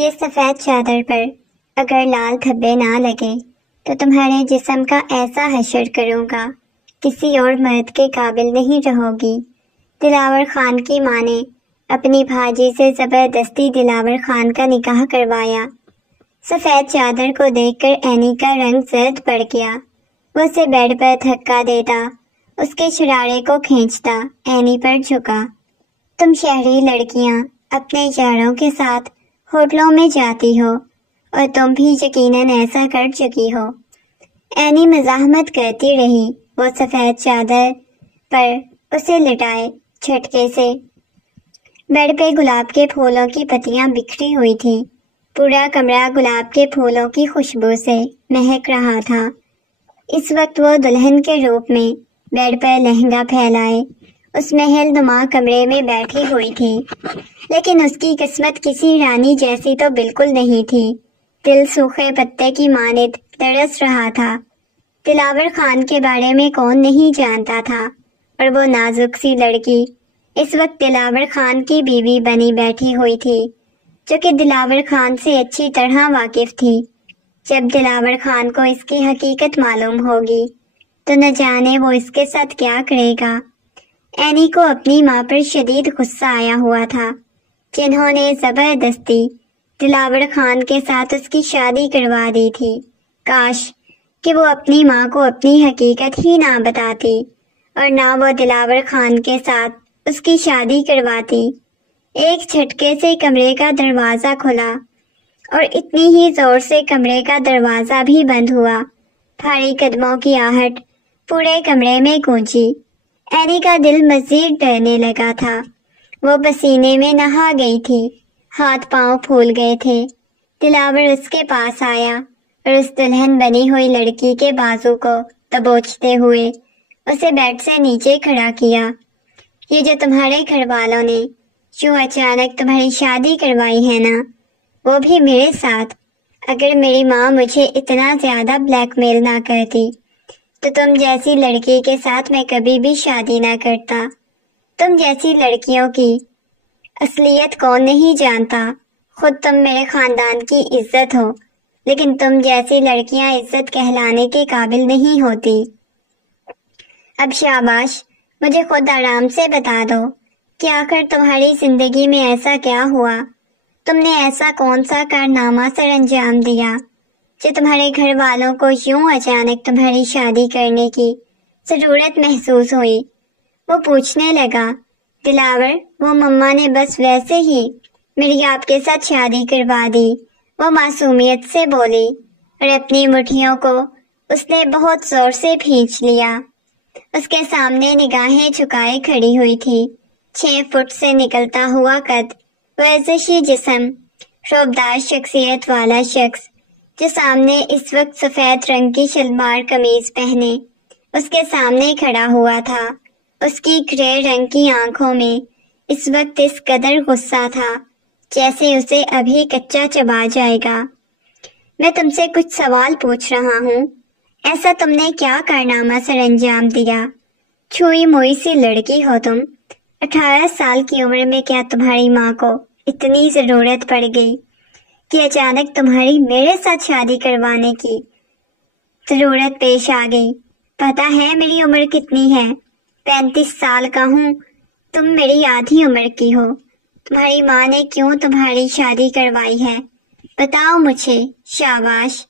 یہ سفید چادر پر اگر لال دھبے نہ لگے تو تمہارے جسم کا ایسا حشر کروں گا کسی اور مرد کے قابل نہیں رہو گی۔ دلاور خان کی ماں نے اپنی بھاجی سے زبردستی دلاور خان کا نکاح کروایا۔ سفید چادر کو دیکھ کر اینی کا رنگ زرد پڑ گیا۔ وہ اسے بیڈ پر دھکا دیتا، اس کے شرارے کو کھینچتا اینی پر جھکا۔ تم شہری لڑکیاں اپنے یاروں کے ساتھ ہوٹلوں میں جاتی ہو اور تم بھی یقیناً ایسا کر چکی ہو۔ اینی مزاحمت کرتی رہی۔ وہ سفید چادر پر اسے لٹائے جھٹکے سے۔ بیڈ پہ گلاب کے پھولوں کی پتیاں بکھری ہوئی تھیں۔ پورا کمرہ گلاب کے پھولوں کی خوشبو سے مہک رہا تھا۔ اس وقت وہ دلہن کے روپ میں بیڈ پر لہنگا پھیلائے اس محل نما کمرے میں بیٹھی ہوئی تھی، لیکن اس کی قسمت کسی رانی جیسی تو بالکل نہیں تھی۔ دل سوکھے پتے کی مانند ترس رہا تھا۔ دلاور خان کے بارے میں کون نہیں جانتا تھا، اور وہ نازک سی لڑکی اس وقت دلاور خان کی بیوی بنی بیٹھی ہوئی تھی، جو کہ دلاور خان سے اچھی طرح واقف تھی۔ جب دلاور خان کو اس کی حقیقت معلوم ہوگی تو نہ جانے وہ اس کے ساتھ کیا کرے گا۔ اینی کو اپنی ماں پر شدید غصہ آیا ہوا تھا، جنہوں نے زبردستی دلاور خان کے ساتھ اس کی شادی کروا دی تھی۔ کاش کہ وہ اپنی ماں کو اپنی حقیقت ہی نہ بتاتی اور نہ وہ دلاور خان کے ساتھ اس کی شادی کرواتی۔ ایک جھٹکے سے کمرے کا دروازہ کھلا اور اتنی ہی زور سے کمرے کا دروازہ بھی بند ہوا۔ بھاری قدموں کی آہٹ پورے کمرے میں گونجی۔ اینی کا دل مزید ڈرنے لگا تھا۔ وہ پسینے میں نہا گئی تھی، ہاتھ پاؤں پھول گئے تھے۔ دلاور اس کے پاس آیا اور اس دلہن بنی ہوئی لڑکی کے بازو کو دبوچتے ہوئے اسے بیڈ سے نیچے کھڑا کیا۔ یہ جو تمہارے گھر والوں نے یوں اچانک تمہاری شادی کروائی ہے نا، وہ بھی میرے ساتھ۔ اگر میری ماں مجھے اتنا زیادہ بلیک میل نہ کرتی تو تم جیسی لڑکی کے ساتھ میں کبھی بھی شادی نہ کرتا۔ تم جیسی لڑکیوں کی اصلیت کون نہیں جانتا؟ خود تم میرے خاندان کی عزت ہو، لیکن تم جیسی لڑکیاں عزت کہلانے کے قابل نہیں ہوتی۔ اب شاباش، مجھے خود آرام سے بتا دو کہ آخر تمہاری زندگی میں ایسا کیا ہوا؟ تم نے ایسا کون سا کارنامہ سر انجام دیا جو تمہارے گھر والوں کو یوں اچانک تمہاری شادی کرنے کی ضرورت محسوس ہوئی؟ وہ پوچھنے لگا۔ دلاور، وہ مما نے بس ویسے ہی میری آپ کے ساتھ شادی کروا دی، وہ معصومیت سے بولی، اور اپنی مٹھیوں کو اس نے بہت زور سے کھینچ لیا۔ اس کے سامنے نگاہیں جھکائے کھڑی ہوئی تھی۔ 6 فٹ سے نکلتا ہوا قد، ورزشی جسم، شوبدار شخصیت والا شخص جو سامنے اس وقت سفید رنگ کی شلوار قمیض پہنے اس کے سامنے کھڑا ہوا تھا۔ اس کی گرے رنگ کی آنکھوں میں اس وقت اس قدر غصہ تھا جیسے اسے ابھی کچا چبا جائے گا۔ میں تم سے کچھ سوال پوچھ رہا ہوں، ایسا تم نے کیا کارنامہ سر انجام دیا؟ چھوئی موئی سی لڑکی ہو تم، 18 سال کی عمر میں کیا تمہاری ماں کو اتنی ضرورت پڑ گئی کہ اچانک تمہاری میرے ساتھ شادی کروانے کی ضرورت پیش آ گئی؟ پتہ ہے میری عمر کتنی ہے؟ 35 سال کا ہوں، تم میری آدھی عمر کی ہو۔ تمہاری ماں نے کیوں تمہاری شادی کروائی ہے؟ بتاؤ مجھے، شاباش۔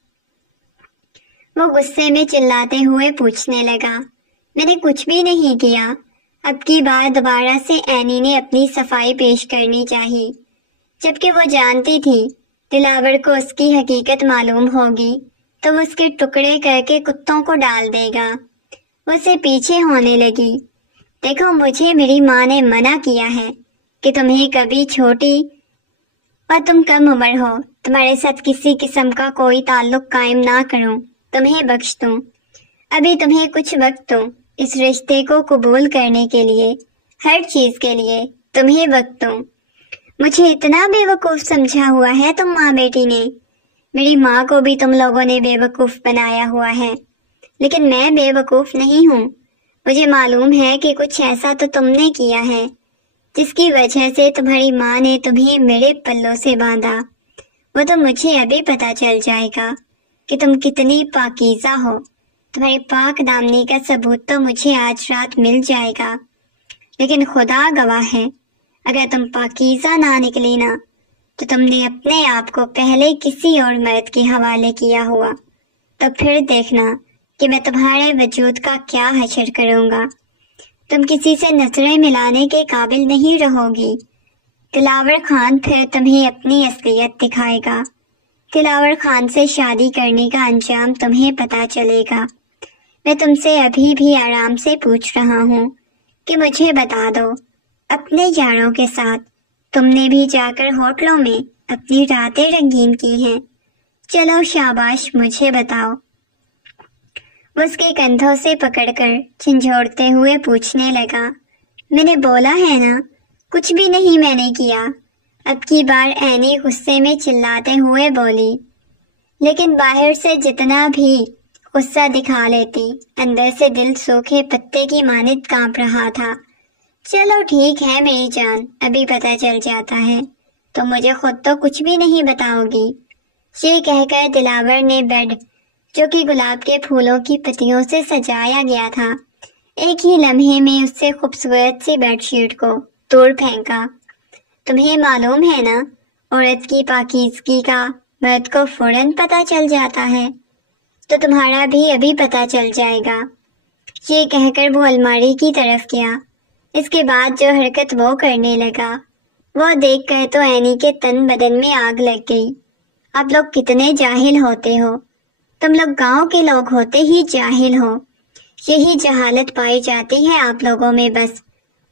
وہ غصے میں چلاتے ہوئے پوچھنے لگا۔ میں نے کچھ بھی نہیں کیا۔ اب کی بار دوبارہ سے اینی نے اپنی صفائی پیش کرنی چاہی، جبکہ وہ جانتی تھی دلاور کو اس کی حقیقت معلوم ہوگی تو وہ اس کے ٹکڑے کر کے کتوں کو ڈال دے گا۔ وہ اسے پیچھے ہونے لگی۔ دیکھو، مجھے میری ماں نے منع کیا ہے کہ تمہیں کبھی چھوٹی اور تم کم عمر ہو تمہارے ساتھ کسی قسم کا کوئی تعلق قائم نہ کروں، تمہیں بخش دوں۔ ابھی تمہیں کچھ وقت دوں اس رشتے کو قبول کرنے کے لیے، ہر چیز کے لیے تمہیں وقت دوں۔ مجھے اتنا بے وقوف سمجھا ہوا ہے تم ماں بیٹی نے؟ میری ماں کو بھی تم لوگوں نے بے وقوف بنایا ہوا ہے، لیکن میں بے وقوف نہیں ہوں۔ مجھے معلوم ہے کہ کچھ ایسا تو تم نے کیا ہے جس کی وجہ سے تمہاری ماں نے تمہیں میرے پلوں سے باندھا۔ وہ تو مجھے ابھی پتہ چل جائے گا کہ تم کتنی پاکیزہ ہو۔ تمہاری پاک دامنی کا ثبوت تو مجھے آج رات مل جائے گا، لیکن خدا گواہ ہے اگر تم پاکیزہ نہ نکلی نا تو تم نے اپنے آپ کو پہلے کسی اور مرد کے حوالے کیا ہوا، تو پھر دیکھنا کہ میں تمہارے وجود کا کیا حشر کروں گا۔ تم کسی سے نظریں ملانے کے قابل نہیں رہو گی۔ دلاور خان پھر تمہیں اپنی اصلیت دکھائے گا۔ دلاور خان سے شادی کرنے کا انجام تمہیں پتہ چلے گا۔ میں تم سے ابھی بھی آرام سے پوچھ رہا ہوں کہ مجھے بتا دو، اپنے یاروں کے ساتھ تم نے بھی جا کر ہوٹلوں میں اپنی راتیں رنگین کی ہیں؟ چلو شاباش، مجھے بتاؤ۔ وہ اس کے کندھوں سے پکڑ کر جھنجھوڑتے ہوئے پوچھنے لگا، میں نے بولا ہے نا، کچھ بھی نہیں میں نے کیا۔ اب کی بار اینی غصے میں چلاتے ہوئے بولی، لیکن باہر سے جتنا بھی غصہ دکھا لیتی، اندر سے دل سوکھے پتے کی مانند کانپ رہا تھا۔ چلو ٹھیک ہے میری جان، ابھی پتہ چل جاتا ہے تو مجھے خود تو کچھ بھی نہیں بتاؤ گی۔ یہ کہہ کر دلاور نے بیڈ، جو کہ گلاب کے پھولوں کی پتیوں سے سجایا گیا تھا، ایک ہی لمحے میں اس سے خوبصورت سی بیڈ شیٹ کو توڑ پھینکا۔ تمہیں معلوم ہے نا، عورت کی پاکیزگی کا مرد کو فوراً پتہ چل جاتا ہے، تو تمہارا بھی ابھی پتہ چل جائے گا۔ یہ کہہ کر وہ الماری کی طرف گیا۔ اس کے بعد جو حرکت وہ کرنے لگا، وہ دیکھ کر تو اینی کے تن بدن میں آگ لگ گئی۔ آپ لوگ کتنے جاہل ہوتے ہو، تم لوگ گاؤں کے لوگ ہوتے ہی جاہل ہو۔ یہی جہالت پائی جاتی ہے آپ لوگوں میں بس۔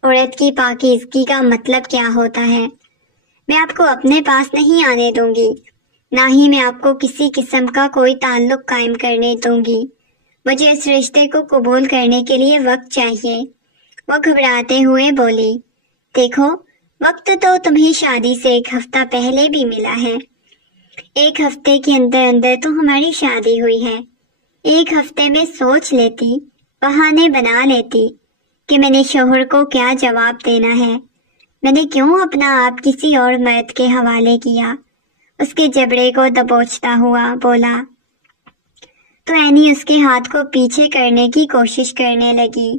عورت کی پاکیزگی کا مطلب کیا ہوتا ہے؟ میں آپ کو اپنے پاس نہیں آنے دوں گی، نہ ہی میں آپ کو کسی قسم کا کوئی تعلق قائم کرنے دوں گی۔ مجھے اس رشتے کو قبول کرنے کے لیے وقت چاہیے۔ وہ گھبراتے ہوئے بولی، دیکھو، وقت تو تمہیں شادی سے ایک ہفتہ پہلے بھی ملا ہے۔ ایک ہفتے کے اندر اندر تو ہماری شادی ہوئی ہے۔ ایک ہفتے میں سوچ لیتی، بہانے بنا لیتی کہ میں نے شوہر کو کیا جواب دینا ہے، میں نے کیوں اپنا آپ کسی اور مرد کے حوالے کیا۔ اس کے جبڑے کو دبوچتا ہوا بولا تو اینی اس کے ہاتھ کو پیچھے کرنے کی کوشش کرنے لگی۔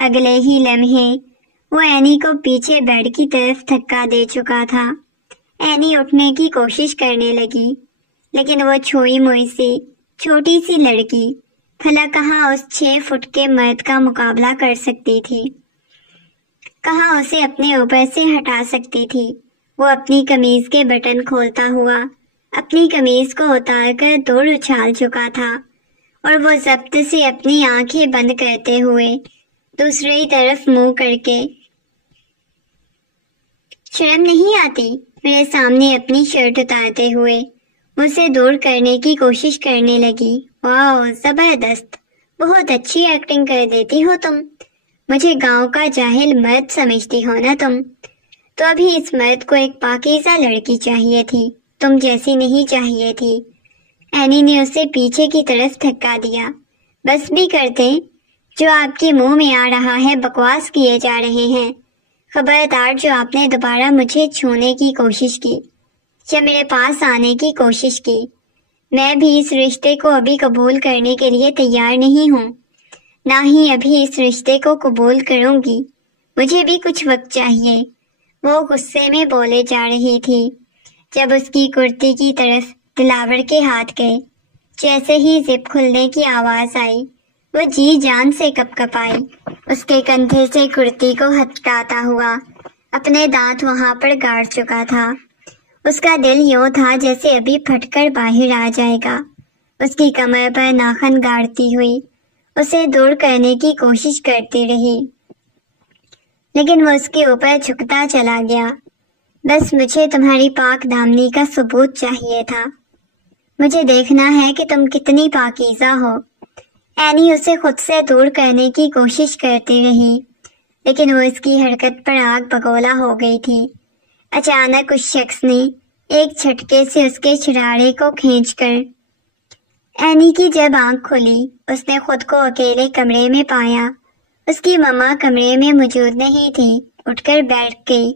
اگلے ہی لمحے وہ اینی کو پیچھے بیڈ کی طرف دھکا دے چکا تھا۔ اینی اٹھنے کی کوشش کرنے لگی، لیکن وہ چھوئی موئی سی چھوٹی سی لڑکی بھلا کہاں اس 6 فٹ کے مرد کا مقابلہ کر سکتی تھی، کہاں اسے اپنے اوپر سے ہٹا سکتی تھی۔ وہ اپنی قمیض کے بٹن کھولتا ہوا اپنی قمیض کو اتار کر دور اچھال چکا تھا، اور وہ ضبط سے اپنی آنکھیں بند کرتے ہوئے دوسری طرف منہ کر کے، شرم نہیں آتی میرے سامنے اپنی شرٹ اتارتے ہوئے مجھے دور کرنے کی کوشش کرنے لگی۔ واو، زبردست، بہت اچھی ایکٹنگ کر دیتی ہو تم۔ مجھے گاؤں کا جاہل مرد سمجھتی ہو نا تم؟ تو ابھی اس مرد کو ایک پاکیزہ لڑکی چاہیے تھی، تم جیسی نہیں چاہیے تھی۔ اینی نے اسے پیچھے کی طرف دھکا دیا۔ بس بھی کرتے، جو آپ کے منہ میں آ رہا ہے بکواس کیے جا رہے ہیں۔ خبردار جو آپ نے دوبارہ مجھے چھونے کی کوشش کی یا میرے پاس آنے کی کوشش کی، میں بھی اس رشتے کو ابھی قبول کرنے کے لیے تیار نہیں ہوں، نہ ہی ابھی اس رشتے کو قبول کروں گی۔ مجھے بھی کچھ وقت چاہیے۔ وہ غصے میں بولے جا رہی تھی جب اس کی کرتی کی طرف دلاور کے ہاتھ گئے۔ جیسے ہی زپ کھلنے کی آواز آئی، وہ جی جان سے کپ کپائی، اس کے کندھے سے کرتی کو ہٹاتا ہوا اپنے دانت وہاں پر گاڑ چکا تھا۔ اس کا دل یوں تھا جیسے ابھی پھٹ کر باہر آ جائے گا۔ اس کی کمر پر ناخن گاڑتی ہوئی اسے دور کرنے کی کوشش کرتی رہی، لیکن وہ اس کے اوپر جھکتا چلا گیا۔ بس مجھے تمہاری پاک دامنی کا ثبوت چاہیے تھا، مجھے دیکھنا ہے کہ تم کتنی پاکیزہ ہو۔ اینی اسے خود سے دور کرنے کی کوشش کرتی رہی، لیکن وہ اس کی حرکت پر آگ بگولا ہو گئی تھی۔ اچانک اس شخص نے ایک جھٹکے سے اس کے شرارے کو کھینچ کر، اینی کی جب آنکھ کھلی، اس نے خود کو اکیلے کمرے میں پایا۔ اس کی مما کمرے میں موجود نہیں تھی۔ اٹھ کر بیٹھ گئی،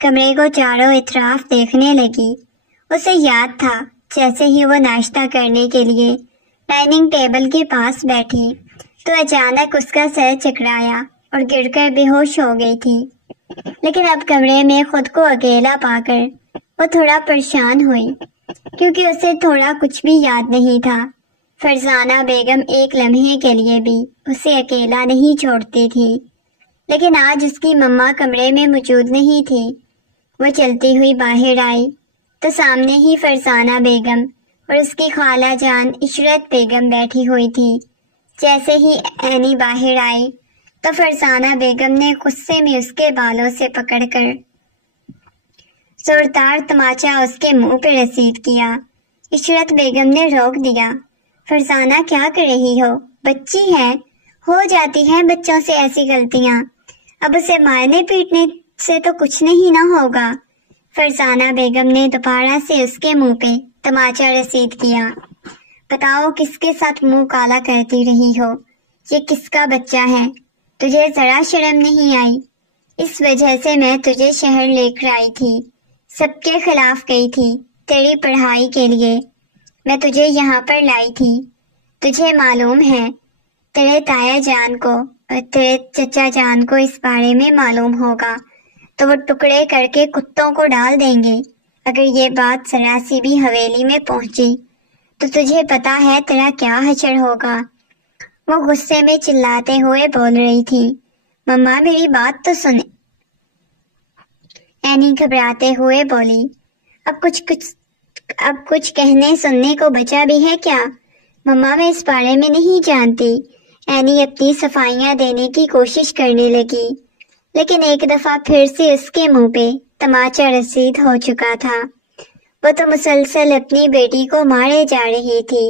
کمرے کو چاروں اطراف دیکھنے لگی۔ اسے یاد تھا جیسے ہی وہ ناشتہ کرنے کے لیے ڈائننگ ٹیبل کے پاس بیٹھی تو اچانک اس کا سر چکرایا اور گر کر بے ہوش ہو گئی تھی۔ لیکن اب کمرے میں خود کو اکیلا پا کر وہ تھوڑا پریشان ہوئی، کیونکہ اسے تھوڑا کچھ بھی یاد نہیں تھا۔ فرزانہ بیگم ایک لمحے کے لیے بھی اسے اکیلا نہیں چھوڑتی تھی، لیکن آج اس کی مما کمرے میں موجود نہیں تھی۔ وہ چلتی ہوئی باہر آئی تو سامنے ہی فرزانہ بیگم اور اس کی خالہ جان عشرت بیگم بیٹھی ہوئی تھی۔ جیسے ہی اینی باہر آئی تو فرزانہ بیگم نے غصے میں اس کے بالوں سے پکڑ کر زوردار تماچا اس کے منہ پہ رسید کیا۔ عشرت بیگم نے روک دیا۔ فرزانہ کیا کر رہی ہو؟ بچی ہے، ہو جاتی ہیں بچوں سے ایسی غلطیاں، اب اسے مارنے پیٹنے سے تو کچھ نہیں نہ ہوگا۔ فرزانہ بیگم نے دوبارہ سے اس کے منہ پہ تماچا رسید کیا۔ بتاؤ کس کے ساتھ منہ کالا کرتی رہی ہو؟ یہ کس کا بچہ ہے؟ تجھے ذرا شرم نہیں آئی؟ اس وجہ سے میں تجھے شہر لے کر آئی تھی، سب کے خلاف گئی تھی تیری پڑھائی کے لیے، میں تجھے یہاں پر لائی تھی۔ تجھے معلوم ہے تیرے تایا جان کو اور تیرے چچا جان کو اس بارے میں معلوم ہوگا تو وہ ٹکڑے کر کے کتوں کو ڈال دیں گے اگر یہ بات ذرا سی بھی حویلی میں پہنچی تو تجھے پتا ہے تیرا کیا حشر ہوگا۔ وہ غصے میں چلاتے ہوئے بول رہی تھی۔ مما میری بات تو سنے، اینی گھبراتے ہوئے بولی۔ اب کچھ کہنے سننے کو بچا بھی ہے کیا؟ مما میں اس بارے میں نہیں جانتی۔ اینی اپنی صفائیاں دینے کی کوشش کرنے لگی، لیکن ایک دفعہ پھر سے اس کے منہ پہ تماچا رسید ہو چکا تھا۔ وہ تو مسلسل اپنی بیٹی کو مارے جا رہی تھی۔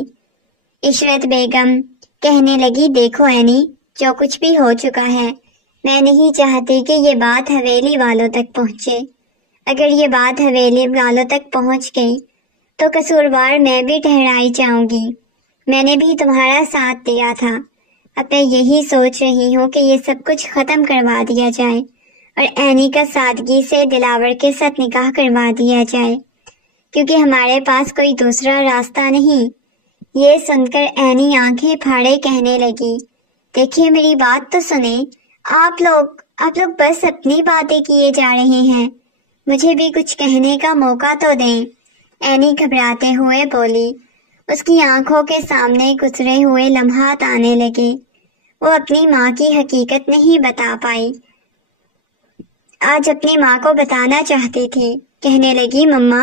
عشرت بیگم کہنے لگی، دیکھو اینی، جو کچھ بھی ہو چکا ہے میں نہیں چاہتی کہ یہ بات حویلی والوں تک پہنچے۔ اگر یہ بات حویلی والوں تک پہنچ گئی تو قصوروار میں بھی ٹھہرائی جاؤں گی۔ میں نے بھی تمہارا ساتھ دیا تھا، اب میں یہی سوچ رہی ہوں کہ یہ سب کچھ ختم کروا دیا جائے اور اینی کا سادگی سے دلاور کے ساتھ نکاح کروا دیا جائے، کیونکہ ہمارے پاس کوئی دوسرا راستہ نہیں۔ یہ سن کر اینی آنکھیں پھاڑے کہنے لگی، دیکھیے میری بات تو سنیں، آپ لوگ بس اپنی باتیں کیے جا رہے ہیں، مجھے بھی کچھ کہنے کا موقع تو دیں۔ اینی گھبراتے ہوئے بولی۔ اس کی آنکھوں کے سامنے گزرے ہوئے لمحات آنے لگے۔ وہ اپنی ماں کی حقیقت نہیں بتا پائی، آج اپنی ماں کو بتانا چاہتی تھی۔ کہنے لگی، مما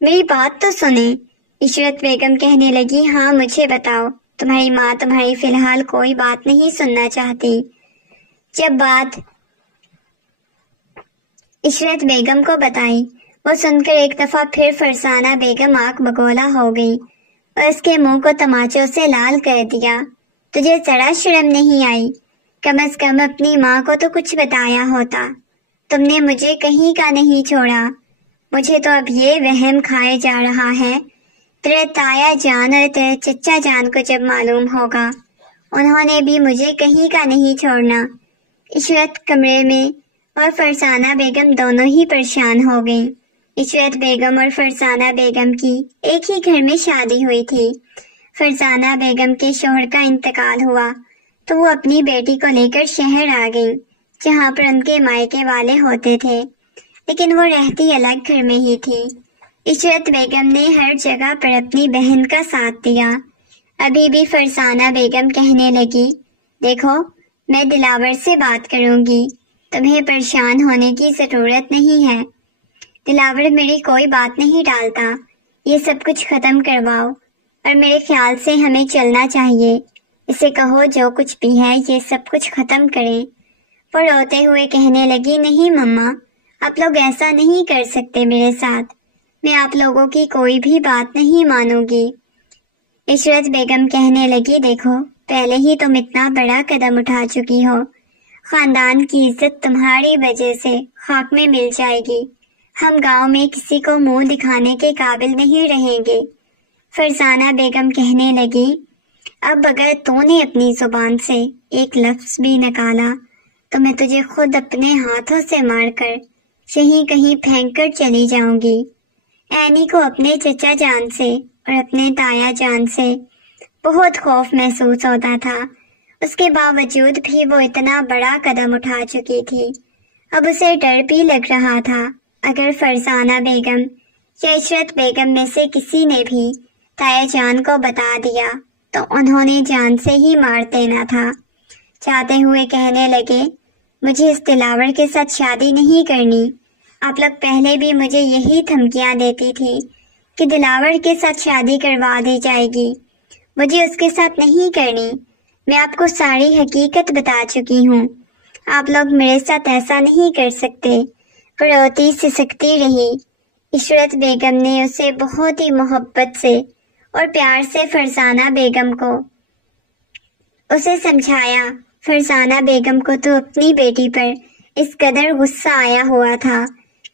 میری بات تو سنیں۔ عشرت بیگم کہنے لگی، ہاں مجھے بتاؤ، تمہاری ماں تمہاری فی الحال کوئی بات نہیں سننا چاہتی۔ جب بات عشرت بیگم کو بتائی، وہ سن کر ایک دفعہ پھر فرزانہ بیگم آنکھ بگولا ہو گئی اور اس کے منہ کو تماچوں سے لال کر دیا۔ تجھے ذرا شرم نہیں آئی؟ کم از کم اپنی ماں کو تو کچھ بتایا ہوتا، تم نے مجھے کہیں کا نہیں چھوڑا۔ مجھے تو اب یہ وہم کھائے جا رہا ہے، تیرے تایا جان اور تیرے چچا جان کو جب معلوم ہوگا انہوں نے بھی مجھے کہیں کا نہیں چھوڑنا۔ عشرت کمرے میں اور فرزانہ بیگم دونوں ہی پریشان ہو گئیں۔ عشرت بیگم اور فرزانہ بیگم کی ایک ہی گھر میں شادی ہوئی تھی۔ فرزانہ بیگم کے شوہر کا انتقال ہوا تو وہ اپنی بیٹی کو لے کر شہر آ گئی، جہاں پر ان کے مائکے والے ہوتے تھے، لیکن وہ رہتی الگ گھر میں ہی تھی۔ عشرت بیگم نے ہر جگہ پر اپنی بہن کا ساتھ دیا۔ ابھی بھی فرزانہ بیگم کہنے لگی، دیکھو میں دلاور سے بات کروں گی، تمہیں پریشان ہونے کی ضرورت نہیں ہے۔ دلاور میری کوئی بات نہیں ٹالتا، یہ سب کچھ ختم کرواؤ اور میرے خیال سے ہمیں چلنا چاہیے۔ اسے کہو جو کچھ بھی ہے یہ سب کچھ ختم کریں۔ وہ روتے ہوئے کہنے لگی، نہیں مما، آپ لوگ ایسا نہیں کر سکتے میرے ساتھ، میں آپ لوگوں کی کوئی بھی بات نہیں مانوں گی۔ عشرت بیگم کہنے لگی، دیکھو پہلے ہی تم اتنا بڑا قدم اٹھا چکی ہو، خاندان کی عزت تمہاری وجہ سے خاک میں مل جائے گی، ہم گاؤں میں کسی کو منہ دکھانے کے قابل نہیں رہیں گے۔ فرزانہ بیگم کہنے لگی، اب اگر تو نے اپنی زبان سے ایک لفظ بھی نکالا تو میں تجھے خود اپنے ہاتھوں سے مار کر یہیں کہیں پھینک کر چلی جاؤں گی۔ اینی کو اپنے چچا جان سے اور اپنے تایا جان سے بہت خوف محسوس ہوتا تھا۔ اس کے باوجود بھی وہ اتنا بڑا قدم اٹھا چکی تھی۔ اب اسے ڈر بھی لگ رہا تھا، اگر فرزانہ بیگم یا عشرت بیگم میں سے کسی نے بھی تایا جان کو بتا دیا تو انہوں نے جان سے ہی مار دینا تھا۔ چاہتے ہوئے کہنے لگے، مجھے اس دلاور کے ساتھ شادی نہیں کرنی۔ آپ لوگ پہلے بھی مجھے یہی دھمکیاں دیتی تھی کہ دلاور کے ساتھ شادی کروا دی جائے گی، مجھے اس کے ساتھ نہیں کرنی۔ میں آپ کو ساری حقیقت بتا چکی ہوں، آپ لوگ میرے ساتھ ایسا نہیں کر سکتے۔ وہ روتی سسکتی رہی۔ عشرت بیگم نے اسے بہت ہی محبت سے اور پیار سے فرزانہ بیگم کو اسے سمجھایا۔ فرزانہ بیگم کو تو اپنی بیٹی پر اس قدر غصہ آیا ہوا تھا،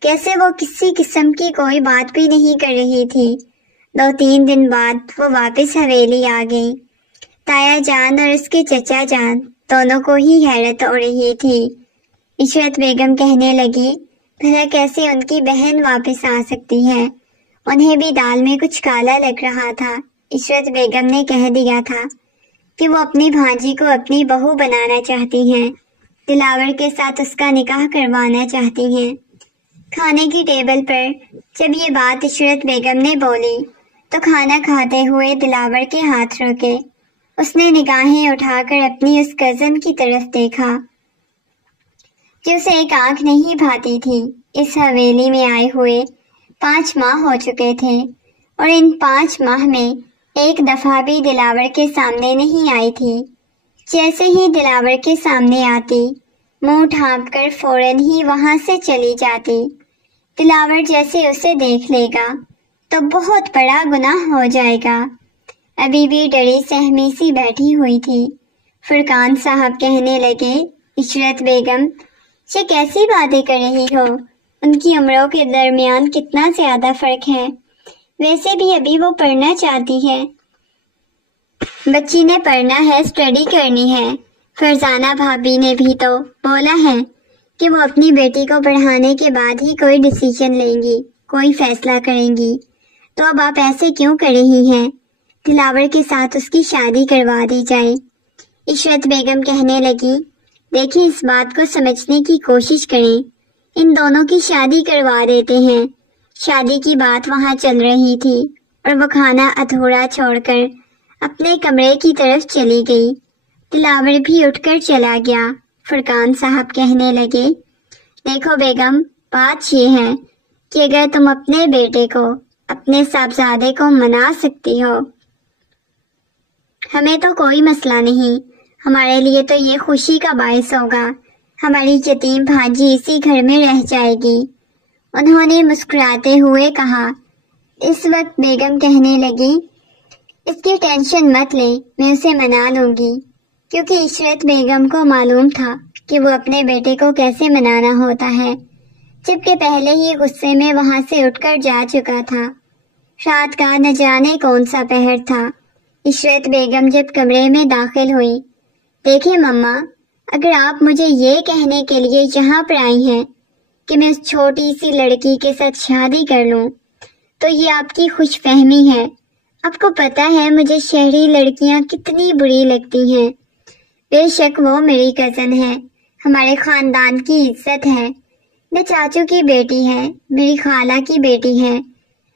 کیسے وہ کسی قسم کی کوئی بات بھی نہیں کر رہی تھی۔ 2-3 دن بعد وہ واپس حویلی آ گئی۔ تایا جان اور اس کے چچا جان دونوں کو ہی حیرت ہو رہی تھی۔ عشرت بیگم کہنے لگی، بھلا کیسے ان کی بہن واپس آ سکتی ہے؟ انہیں بھی دال میں کچھ کالا لگ رہا تھا۔ عشرت بیگم نے کہہ دیا تھا کہ وہ اپنی بھانجی کو اپنی بہو بنانا چاہتی ہیں، دلاور کے ساتھ اس کا نکاح کروانا چاہتی ہیں۔ کھانے کی ٹیبل پر جب یہ بات عشرت بیگم نے بولی تو کھانا کھاتے ہوئے دلاور کے ہاتھ روکے۔ اس نے نگاہیں اٹھا کر اپنی اس کزن کی طرف دیکھا جو اسے ایک آنکھ نہیں بھاتی تھی۔ اس حویلی میں آئے ہوئے 5 ماہ ہو چکے تھے اور ان 5 ماہ میں ایک دفعہ بھی دلاور کے سامنے نہیں آئی تھی۔ جیسے ہی دلاور کے سامنے آتی، منہ ڈھانپ کر فوراً ہی وہاں سے چلی جاتی۔ دلاور جیسے اسے دیکھ لے گا تو بہت بڑا گناہ ہو جائے گا۔ ابھی بھی ڈری سہمی سی بیٹھی ہوئی تھی۔ فرقان صاحب کہنے لگے، عشرت بیگم یہ کیسی باتیں کر رہی ہو؟ ان کی عمروں کے درمیان کتنا زیادہ فرق ہے، ویسے بھی ابھی وہ پڑھنا چاہتی ہے۔ بچی نے پڑھنا ہے، اسٹڈی کرنی ہے۔ فرزانہ بھابی نے بھی تو بولا ہے کہ وہ اپنی بیٹی کو پڑھانے کے بعد ہی کوئی ڈیسیژن لیں گی، کوئی فیصلہ کریں گی، تو اب آپ ایسے کیوں کر رہی ہیں؟ دلاور کے ساتھ اس کی شادی کروا دی جائے۔ عشرت بیگم کہنے لگی، دیکھیں اس بات کو سمجھنے کی کوشش کریں، ان دونوں کی شادی کروا دیتے ہیں۔ شادی کی بات وہاں چل رہی تھی اور وہ کھانا ادھورا چھوڑ کر اپنے کمرے کی طرف چلی گئی۔ دلاور بھی اٹھ کر چلا گیا۔ فرقان صاحب کہنے لگے، دیکھو بیگم، بات یہ ہے کہ اگر تم اپنے بیٹے کو، اپنے صاحبزادے کو منا سکتی ہو، ہمیں تو کوئی مسئلہ نہیں، ہمارے لیے تو یہ خوشی کا باعث ہوگا، ہماری یتیم بھانجی اسی گھر میں رہ جائے گی۔ انہوں نے مسکراتے ہوئے کہا۔ اس وقت بیگم کہنے لگی، اس کی ٹینشن مت لیں، میں اسے منا لوں گی، کیونکہ عشرت بیگم کو معلوم تھا کہ وہ اپنے بیٹے کو کیسے منانا ہوتا ہے، جبکہ پہلے ہی غصے میں وہاں سے اٹھ کر جا چکا تھا۔ رات کا نہ جانے کون سا پہر تھا۔ عشرت بیگم جب کمرے میں داخل ہوئی، دیکھیں مما، اگر آپ مجھے یہ کہنے کے لیے یہاں پر آئی ہیں کہ میں اس چھوٹی سی لڑکی کے ساتھ شادی کر لوں تو یہ آپ کی خوش فہمی ہے۔ آپ کو پتہ ہے مجھے شہری لڑکیاں کتنی بری لگتی ہیں۔ بے شک وہ میری کزن ہے، ہمارے خاندان کی عزت ہے، میں چاچو کی بیٹی ہے، میری خالہ کی بیٹی ہے،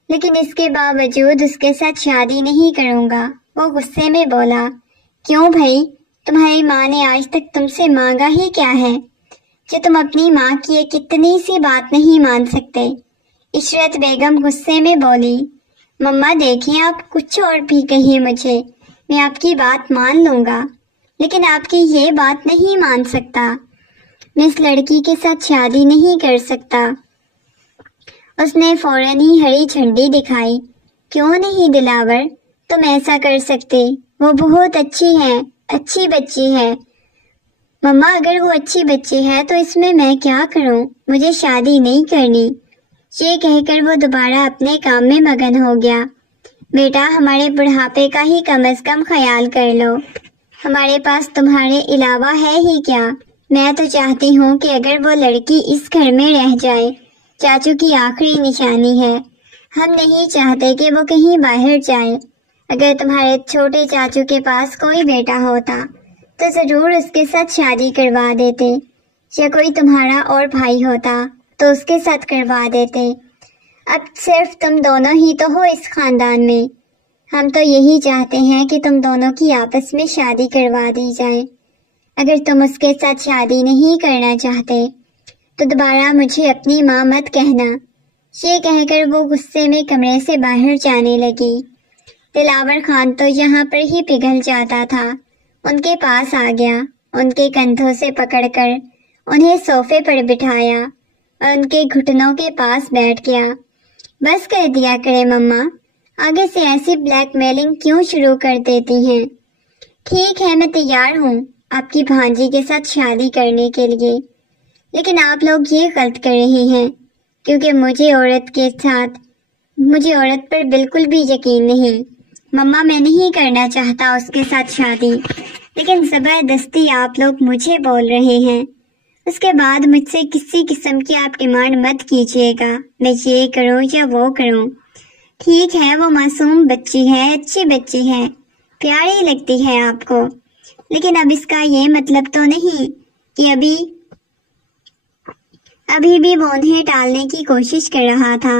لیکن اس کے باوجود اس کے ساتھ شادی نہیں کروں گا۔ وہ غصے میں بولا، کیوں بھائی، تمہاری ماں نے آج تک تم سے مانگا ہی کیا ہے کہ تم اپنی ماں کی ایک اتنی سی بات نہیں مان سکتے؟ عشرت بیگم غصے میں بولی، مما دیکھیں، آپ کچھ اور بھی کہیں مجھے، میں آپ کی بات مان لوں گا، لیکن آپ کی یہ بات نہیں مان سکتا، میں اس لڑکی کے ساتھ شادی نہیں کر سکتا۔ اس نے فوراً ہی ہری جھنڈی دکھائی، کیوں نہیں دلاور، تم ایسا کر سکتے، وہ بہت اچھی ہے، اچھی بچی ہے۔ مما اگر وہ اچھی بچی ہے تو اس میں کیا کروں، مجھے شادی نہیں کرنی۔ یہ کہہ کر وہ دوبارہ اپنے کام میں مگن ہو گیا۔ بیٹا ہمارے بڑھاپے کا ہی کم از کم خیال کر لو، ہمارے پاس تمہارے علاوہ ہے ہی کیا؟ میں تو چاہتی ہوں کہ اگر وہ لڑکی اس گھر میں رہ جائے، چاچو کی آخری نشانی ہے، ہم نہیں چاہتے کہ وہ کہیں باہر جائے۔ اگر تمہارے چھوٹے چاچو کے پاس کوئی بیٹا ہوتا تو ضرور اس کے ساتھ شادی کروا دیتے، یا کوئی تمہارا اور بھائی ہوتا تو اس کے ساتھ کروا دیتے۔ اب صرف تم دونوں ہی تو ہو اس خاندان میں۔ ہم تو یہی چاہتے ہیں کہ تم دونوں کی آپس میں شادی کروا دی جائے۔ اگر تم اس کے ساتھ شادی نہیں کرنا چاہتے تو دوبارہ مجھے اپنی ماں مت کہنا۔ یہ کہہ کر وہ غصے میں کمرے سے باہر جانے لگی۔ دلاور خان تو یہاں پر ہی پگھل جاتا تھا۔ ان کے پاس آ گیا، ان کے کندھوں سے پکڑ کر انہیں صوفے پر بٹھایا اور ان کے گھٹنوں کے پاس بیٹھ گیا۔ بس کر دیا کرے مما، آگے سے ایسی بلیک میلنگ کیوں شروع کر دیتی ہیں؟ ٹھیک ہے، میں تیار ہوں آپ کی بھانجی کے ساتھ شادی کرنے کے لیے، لیکن آپ لوگ یہ غلط کر رہے ہیں، کیونکہ مجھے عورت پر بالکل بھی یقین نہیں۔ مما، میں نہیں کرنا چاہتا اس کے ساتھ شادی، لیکن زبردستی آپ لوگ مجھے بول رہے ہیں۔ اس کے بعد مجھ سے کسی قسم کی آپ ڈیمانڈ مت کیجیے گا، میں یہ کروں یا وہ کروں۔ ٹھیک ہے، وہ معصوم بچی ہے، اچھی بچی ہے، پیاری لگتی ہے آپ کو، لیکن اب اس کا یہ مطلب تو نہیں کہ ابھی بھی وہ انہیں ٹالنے کی کوشش کر رہا تھا۔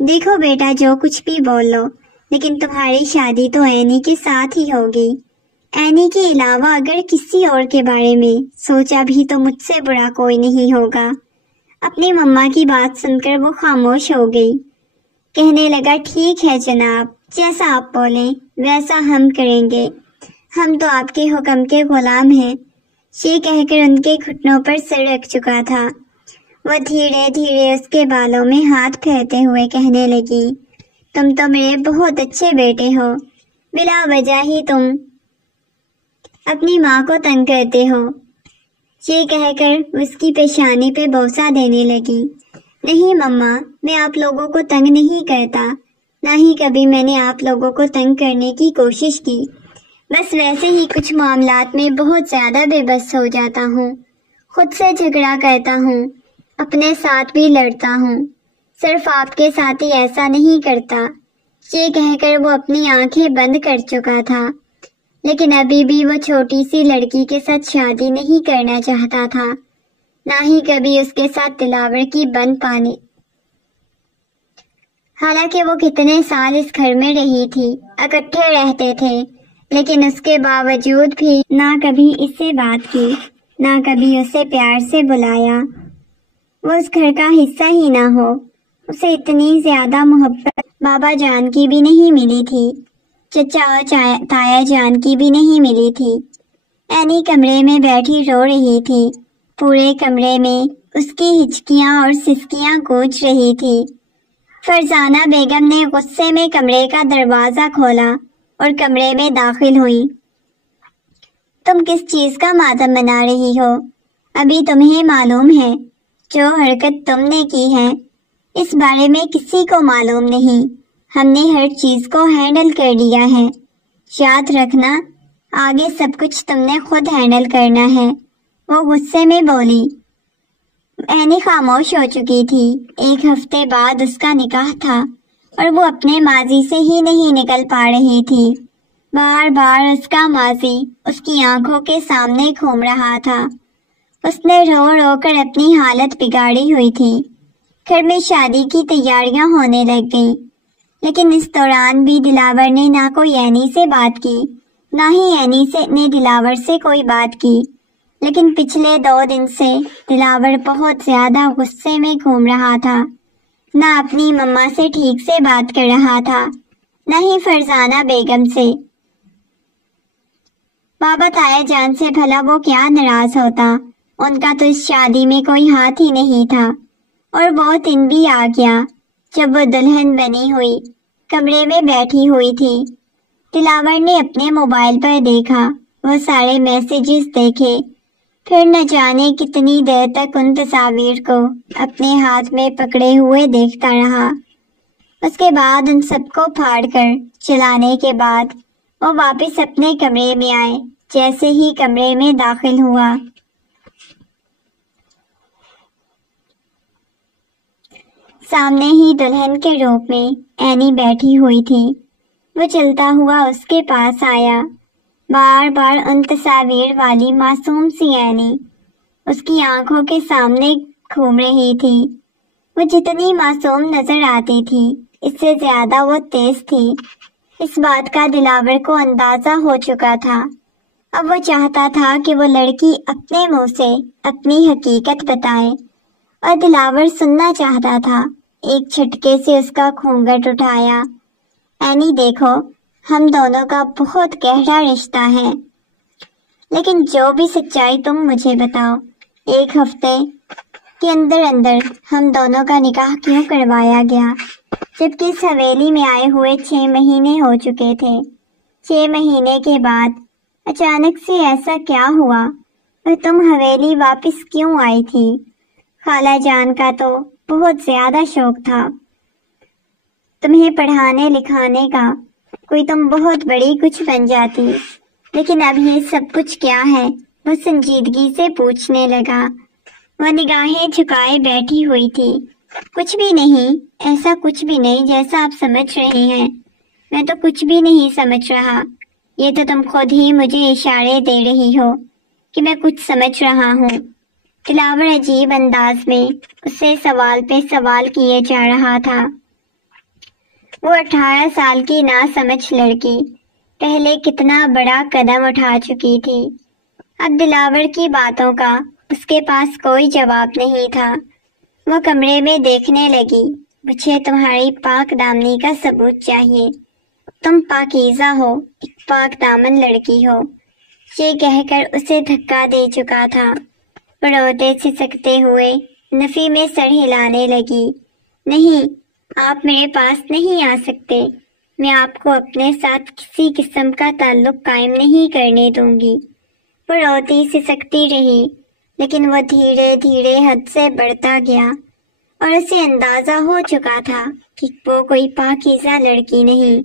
دیکھو بیٹا، جو کچھ بھی بول لو، لیکن تمہاری شادی تو اینی کے ساتھ ہی ہوگی۔ اینی کے علاوہ اگر کسی اور کے بارے میں سوچا بھی تو مجھ سے برا کوئی نہیں ہوگا۔ اپنی مما کی بات سن کر وہ خاموش ہو گئی۔ کہنے لگا، ٹھیک ہے جناب، جیسا آپ بولیں ویسا ہم کریں گے، ہم تو آپ کے حکم کے غلام ہیں۔ یہ کہہ کر ان کے گھٹنوں پر سر رکھ چکا تھا۔ وہ دھیرے دھیرے اس کے بالوں میں ہاتھ پھیرتے ہوئے کہنے لگی، تم تو میرے بہت اچھے بیٹے ہو، بلا وجہ ہی تم اپنی ماں کو تنگ کرتے ہو۔ یہ کہہ کر اس کی پیشانی پہ بوسہ دینے لگی۔ نہیں مما، میں آپ لوگوں کو تنگ نہیں کرتا، نہ ہی کبھی میں نے آپ لوگوں کو تنگ کرنے کی کوشش کی، بس ویسے ہی کچھ معاملات میں بہت زیادہ بے بس ہو جاتا ہوں، خود سے جھگڑا کرتا ہوں، اپنے ساتھ بھی لڑتا ہوں، صرف آپ کے ساتھ ہی ایسا نہیں کرتا۔ یہ کہہ کر وہ اپنی آنکھیں بند کر چکا تھا، لیکن ابھی بھی وہ چھوٹی سی لڑکی کے ساتھ شادی نہیں کرنا چاہتا تھا، نہ ہی کبھی اس کے ساتھ دلاور کی بند پانی۔ حالانکہ وہ کتنے سال اس گھر میں رہی تھی، اکٹھے رہتے تھے، لیکن اس کے باوجود بھی نہ کبھی اس سے بات کی، نہ کبھی اسے پیار سے بلایا۔ وہ اس گھر کا حصہ ہی نہ ہو۔ اسے اتنی زیادہ محبت بابا جان کی بھی نہیں ملی تھی، چچا اور تایا جان کی بھی نہیں ملی تھی۔ اینی کمرے میں بیٹھی رو رہی تھی، پورے کمرے میں اس کی ہچکیاں اور سسکیاں گونج رہی تھی۔ فرزانہ بیگم نے غصے میں کمرے کا دروازہ کھولا اور کمرے میں داخل ہوئی۔ تم کس چیز کا ماتم منا رہی ہو؟ ابھی تمہیں معلوم ہے جو حرکت تم نے کی ہے، اس بارے میں کسی کو معلوم نہیں۔ ہم نے ہر چیز کو ہینڈل کر لیا ہے، یاد رکھنا آگے سب کچھ تم نے خود ہینڈل کرنا ہے۔ وہ غصے میں بولی۔ اینی خاموش ہو چکی تھی۔ 1 ہفتے بعد اس کا نکاح تھا اور وہ اپنے ماضی سے ہی نہیں نکل پا رہی تھی۔ بار بار اس کا ماضی اس کی آنکھوں کے سامنے گھوم رہا تھا۔ اس نے رو رو کر اپنی حالت بگاڑی ہوئی تھی۔ گھر میں شادی کی تیاریاں ہونے لگ گئیں، لیکن اس دوران بھی دلاور نے نہ کوئی اینی سے بات کی، نہ ہی اینی نے دلاور سے کوئی بات کی۔ لیکن پچھلے 2 دن سے دلاور بہت زیادہ غصے میں گھوم رہا تھا، نہ اپنی مما سے ٹھیک سے بات کر رہا تھا، نہ ہی فرزانہ بیگم سے۔ بابا تایا جان سے بھلا وہ کیا ناراض ہوتا، ان کا تو اس شادی میں کوئی ہاتھ ہی نہیں تھا۔ اور وہ دن بھی آ گیا جب وہ دلہن بنی ہوئی کمرے میں بیٹھی ہوئی تھی۔ دلاور نے اپنے موبائل پر دیکھا، وہ سارے میسیجز دیکھے، پھر نہ جانے کتنی دیر تک ان تصاویر کو اپنے ہاتھ میں پکڑے ہوئے دیکھتا رہا۔ اس کے بعد ان سب کو پھاڑ کر چلانے کے بعد وہ واپس اپنے کمرے میں آئے۔ جیسے ہی کمرے میں داخل ہوا، سامنے ہی دلہن کے روپ میں اینی بیٹھی ہوئی تھی۔ وہ چلتا ہوا اس کے پاس آیا، بار بار ان تصاویر والی معصوم سی اینی اس کی آنکھوں کے سامنے گھوم رہی تھی۔ وہ جتنی معصوم نظر آتی تھی اس سے زیادہ وہ تیز تھی۔ اس بات کا دلاور کو اندازہ ہو چکا تھا۔ اب وہ چاہتا تھا کہ وہ لڑکی اپنے منہ سے اپنی حقیقت بتائے، اور دلاور سننا چاہتا تھا۔ ایک جھٹکے سے اس کا گھونگھٹ اٹھایا۔ اینی دیکھو، ہم دونوں کا بہت گہرا رشتہ ہے، لیکن جو بھی سچائی تم مجھے بتاؤ، ایک ہفتے کے اندر اندر ہم دونوں کا نکاح کیوں کروایا گیا، جبکہ اس حویلی میں آئے ہوئے 6 مہینے ہو چکے تھے۔ 6 مہینے کے بعد اچانک سے ایسا کیا ہوا اور تم حویلی واپس کیوں آئی تھی؟ خالہ جان کا تو بہت زیادہ شوق تھا تمہیں پڑھانے لکھانے کا، کوئی تم بہت بڑی کچھ بن جاتی، لیکن اب یہ سب کچھ کیا ہے؟ وہ سنجیدگی سے پوچھنے لگا۔ وہ نگاہیں جھکائے بیٹھی ہوئی تھی۔ کچھ بھی نہیں، ایسا کچھ بھی نہیں جیسا آپ سمجھ رہے ہیں۔ میں تو کچھ بھی نہیں سمجھ رہا، یہ تو تم خود ہی مجھے اشارے دے رہی ہو کہ میں کچھ سمجھ رہا ہوں۔ دلاور عجیب انداز میں اسے سوال پہ سوال کیے جا رہا تھا۔ وہ 18 سال کی ناسمجھ لڑکی پہلے کتنا بڑا قدم اٹھا چکی تھی۔ اب دلاور کی باتوں کا اس کے پاس کوئی جواب نہیں تھا۔ وہ کمرے میں دیکھنے لگی۔ مجھے تمہاری پاک دامنی کا ثبوت چاہیے۔ تم پاکیزہ ہو، ایک پاک دامن لڑکی ہو۔ یہ کہہ کر اسے دھکا دے چکا تھا۔ روتے سسکتے ہوئے نفی میں سر ہلانے لگی۔ نہیں، آپ میرے پاس نہیں آ سکتے۔ میں آپ کو اپنے ساتھ کسی قسم کا تعلق قائم نہیں کرنے دوں گی۔ وہ روتی سسکتی رہی، لیکن وہ دھیرے دھیرے حد سے بڑھتا گیا، اور اسے اندازہ ہو چکا تھا کہ وہ کوئی پاکیزہ لڑکی نہیں۔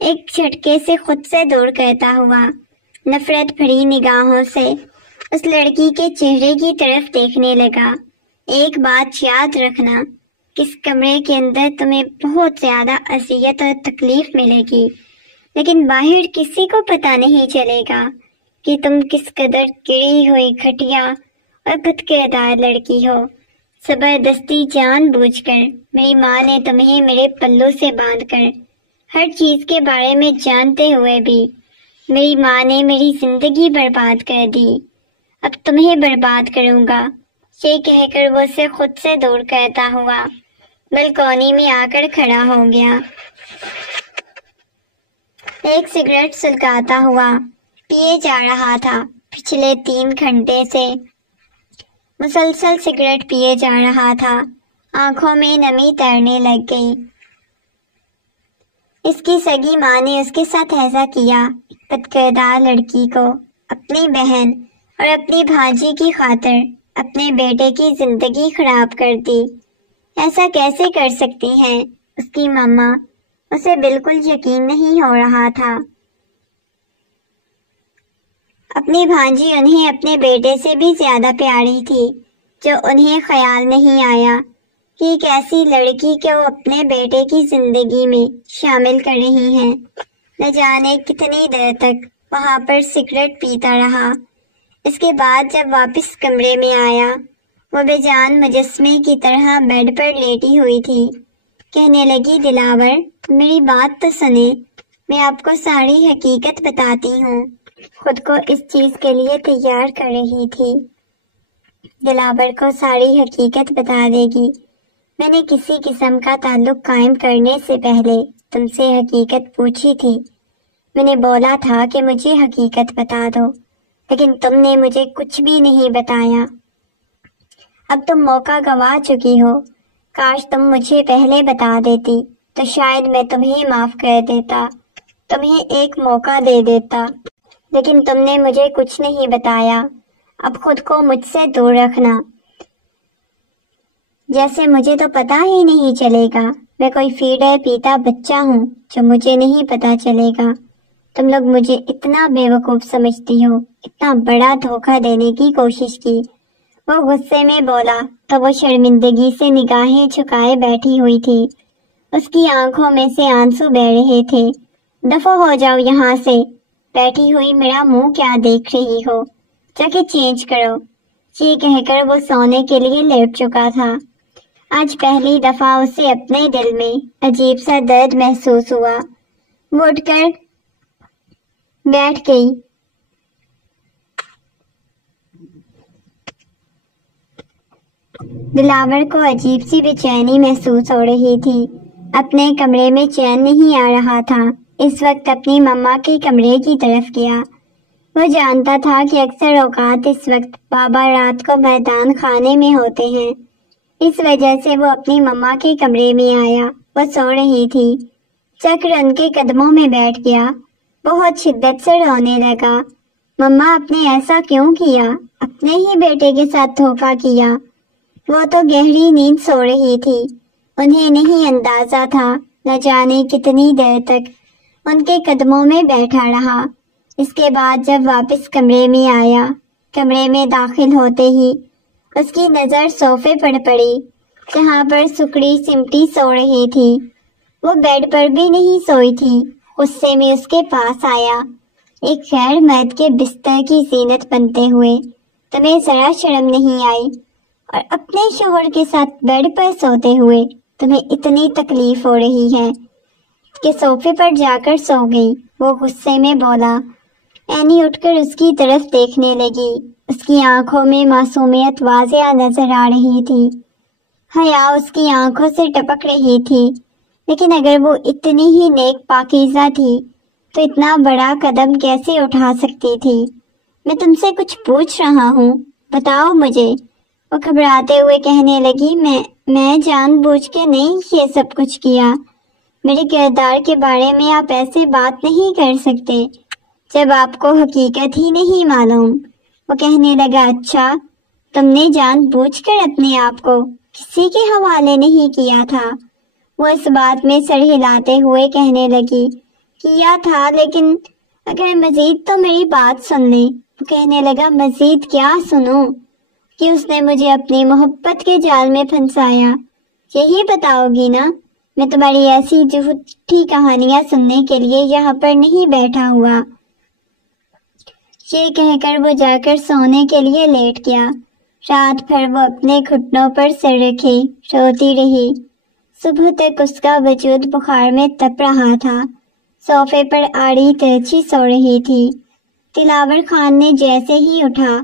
ایک جھٹکے سے خود سے دور کرتا ہوا، نفرت بھری نگاہوں سے اس لڑکی کے چہرے کی طرف دیکھنے لگا۔ ایک بات یاد رکھنا، اس کمرے کے اندر تمہیں بہت زیادہ اذیت اور تکلیف ملے گی، لیکن باہر کسی کو پتہ نہیں چلے گا کہ تم کس قدر گری ہوئی گھٹیا اور بد کردار لڑکی ہو۔ زبردستی جان بوجھ کر میری ماں نے تمہیں میرے پلوں سے باندھ کر، ہر چیز کے بارے میں جانتے ہوئے بھی میری ماں نے میری زندگی برباد کر دی۔ اب تمہیں برباد کروں گا، یہ کہہ کر وہ اسے خود سے دور کرتا ہوا بلکونی میں آ کر کھڑا ہو گیا۔ ایک سگریٹ سلگاتا ہوا پیے جا رہا تھا۔ پچھلے 3 گھنٹے سے مسلسل سگریٹ پیے جا رہا تھا۔ آنکھوں میں نمی تیرنے لگ گئی۔ اس کی سگی ماں نے اس کے ساتھ ایسا کیا، بد کردار لڑکی کو اپنی بہن اور اپنی بھانجی کی خاطر اپنے بیٹے کی زندگی خراب کر دی۔ ایسا کیسے کر سکتی ہیں اس کی ماما؟ اسے بالکل یقین نہیں ہو رہا تھا۔ اپنی بھانجی انہیں اپنے بیٹے سے بھی زیادہ پیاری تھی، جو انہیں خیال نہیں آیا کہ ایک ایسی لڑکی کو اپنے بیٹے کی زندگی میں شامل کر رہی ہیں۔ نہ جانے کتنی دیر تک وہاں پر سگریٹ پیتا رہا۔ اس کے بعد جب واپس کمرے میں آیا، وہ بے جان مجسمے کی طرح بیڈ پر لیٹی ہوئی تھی۔ کہنے لگی، دلاور میری بات تو سنیں، میں آپ کو ساری حقیقت بتاتی ہوں۔ خود کو اس چیز کے لیے تیار کر رہی تھی، دلاور کو ساری حقیقت بتا دے گی۔ میں نے کسی قسم کا تعلق قائم کرنے سے پہلے تم سے حقیقت پوچھی تھی۔ میں نے بولا تھا کہ مجھے حقیقت بتا دو، لیکن تم نے مجھے کچھ بھی نہیں بتایا۔ اب تم موقع گنوا چکی ہو۔ کاش تم مجھے پہلے بتا دیتی تو شاید میں تمہیں معاف کر دیتا، تمہیں ایک موقع دے دیتا، لیکن تم نے مجھے کچھ نہیں بتایا۔ اب خود کو مجھ سے دور رکھنا، جیسے مجھے تو پتہ ہی نہیں چلے گا۔ میں کوئی فیڈر پیتا بچہ ہوں جو مجھے نہیں پتہ چلے گا۔ تم لوگ مجھے اتنا بے وقوف سمجھتی ہو، اتنا بڑا دھوکہ دینے کی کوشش کی۔ وہ غصے میں بولا تو وہ شرمندگی سے نگاہیں جھکائے بیٹھی ہوئی تھی۔ اس کی آنکھوں میں سے آنسو بہ رہے تھے۔ دفع ہو جاؤ یہاں سے، بیٹھی ہوئی میرا منہ کیا دیکھ رہی ہو، جا کے چینج کرو۔ یہ کہہ کر وہ سونے کے لیے لیٹ چکا تھا۔ آج پہلی دفعہ اسے اپنے دل میں عجیب سا درد محسوس ہوا۔ وہ اٹھ کر بیٹھ گئی۔ دلاور کو عجیب سی بے چینی محسوس ہو رہی تھی۔ اپنے کمرے میں چین نہیں آ رہا تھا۔ اس وقت اپنی مما کے کمرے کی طرف گیا۔ وہ جانتا تھا کہ اکثر اوقات اس وقت بابا رات کو میدان خانے میں ہوتے ہیں، اس وجہ سے وہ اپنی مما کے کمرے میں آیا۔ وہ سو رہی تھی۔ جا کر ان کے قدموں میں بیٹھ گیا۔ بہت شدت سے رونے لگا۔ مما آپ نے ایسا کیوں کیا؟ اپنے ہی بیٹے کے ساتھ دھوکہ کیا۔ وہ تو گہری نیند سو رہی تھی۔ انہیں نہیں اندازہ تھا نہ جانے کتنی دیر تک ان کے قدموں میں بیٹھا رہا۔ اس کے بعد جب واپس کمرے میں آیا، کمرے میں داخل ہوتے ہی اس کی نظر صوفے پر پڑی جہاں پر سکڑی سمٹی سو رہی تھی۔ وہ بیڈ پر بھی نہیں سوئی تھی۔ غصے میں اس کے پاس آیا۔ ایک غیر مرد کے بستر کی زینت بنتے ہوئے تمہیں ذرا شرم نہیں آئی؟ اور اپنے شوہر کے ساتھ بیڈ پر سوتے ہوئے تمہیں اتنی تکلیف ہو رہی ہے کہ صوفے پر جا کر سو گئی۔ وہ غصے میں بولا۔ اینی اٹھ کر اس کی طرف دیکھنے لگی۔ اس کی آنکھوں میں معصومیت واضح نظر آ رہی تھی۔ حیا اس کی آنکھوں سے ٹپک رہی تھی۔ لیکن اگر وہ اتنی ہی نیک پاکیزہ تھی تو اتنا بڑا قدم کیسے اٹھا سکتی تھی؟ میں تم سے کچھ پوچھ رہا ہوں، بتاؤ مجھے۔ وہ گھبراتے ہوئے کہنے لگی، میں جان بوجھ کے نہیں یہ سب کچھ کیا۔ میرے کردار کے بارے میں آپ ایسے بات نہیں کر سکتے جب آپ کو حقیقت ہی نہیں معلوم۔ وہ کہنے لگا، اچھا تم نے جان بوجھ کر اپنے آپ کو کسی کے حوالے نہیں کیا تھا؟ وہ اس بات میں سر ہلاتے ہوئے کہنے لگی، کیا تھا، لیکن اگر مزید تو میری بات سن لیں۔ وہ کہنے لگا، مزید کیا سنوں؟ کہ اس نے مجھے اپنی محبت کے جال میں پھنسایا، یہی بتاؤ گی نا؟ میں تمہاری ایسی جھوٹی کہانیاں سننے کے لیے یہاں پر نہیں بیٹھا ہوا۔ یہ کہہ کر وہ جا کر سونے کے لیے لیٹ گیا۔ رات بھر وہ اپنے گھٹنوں پر سر رکھے روتی رہی۔ صبح تک اس کا وجود بخار میں تپ رہا تھا۔ صوفے پر آڑی ترچھی سو رہی تھی۔ دلاور خان نے جیسے ہی اٹھا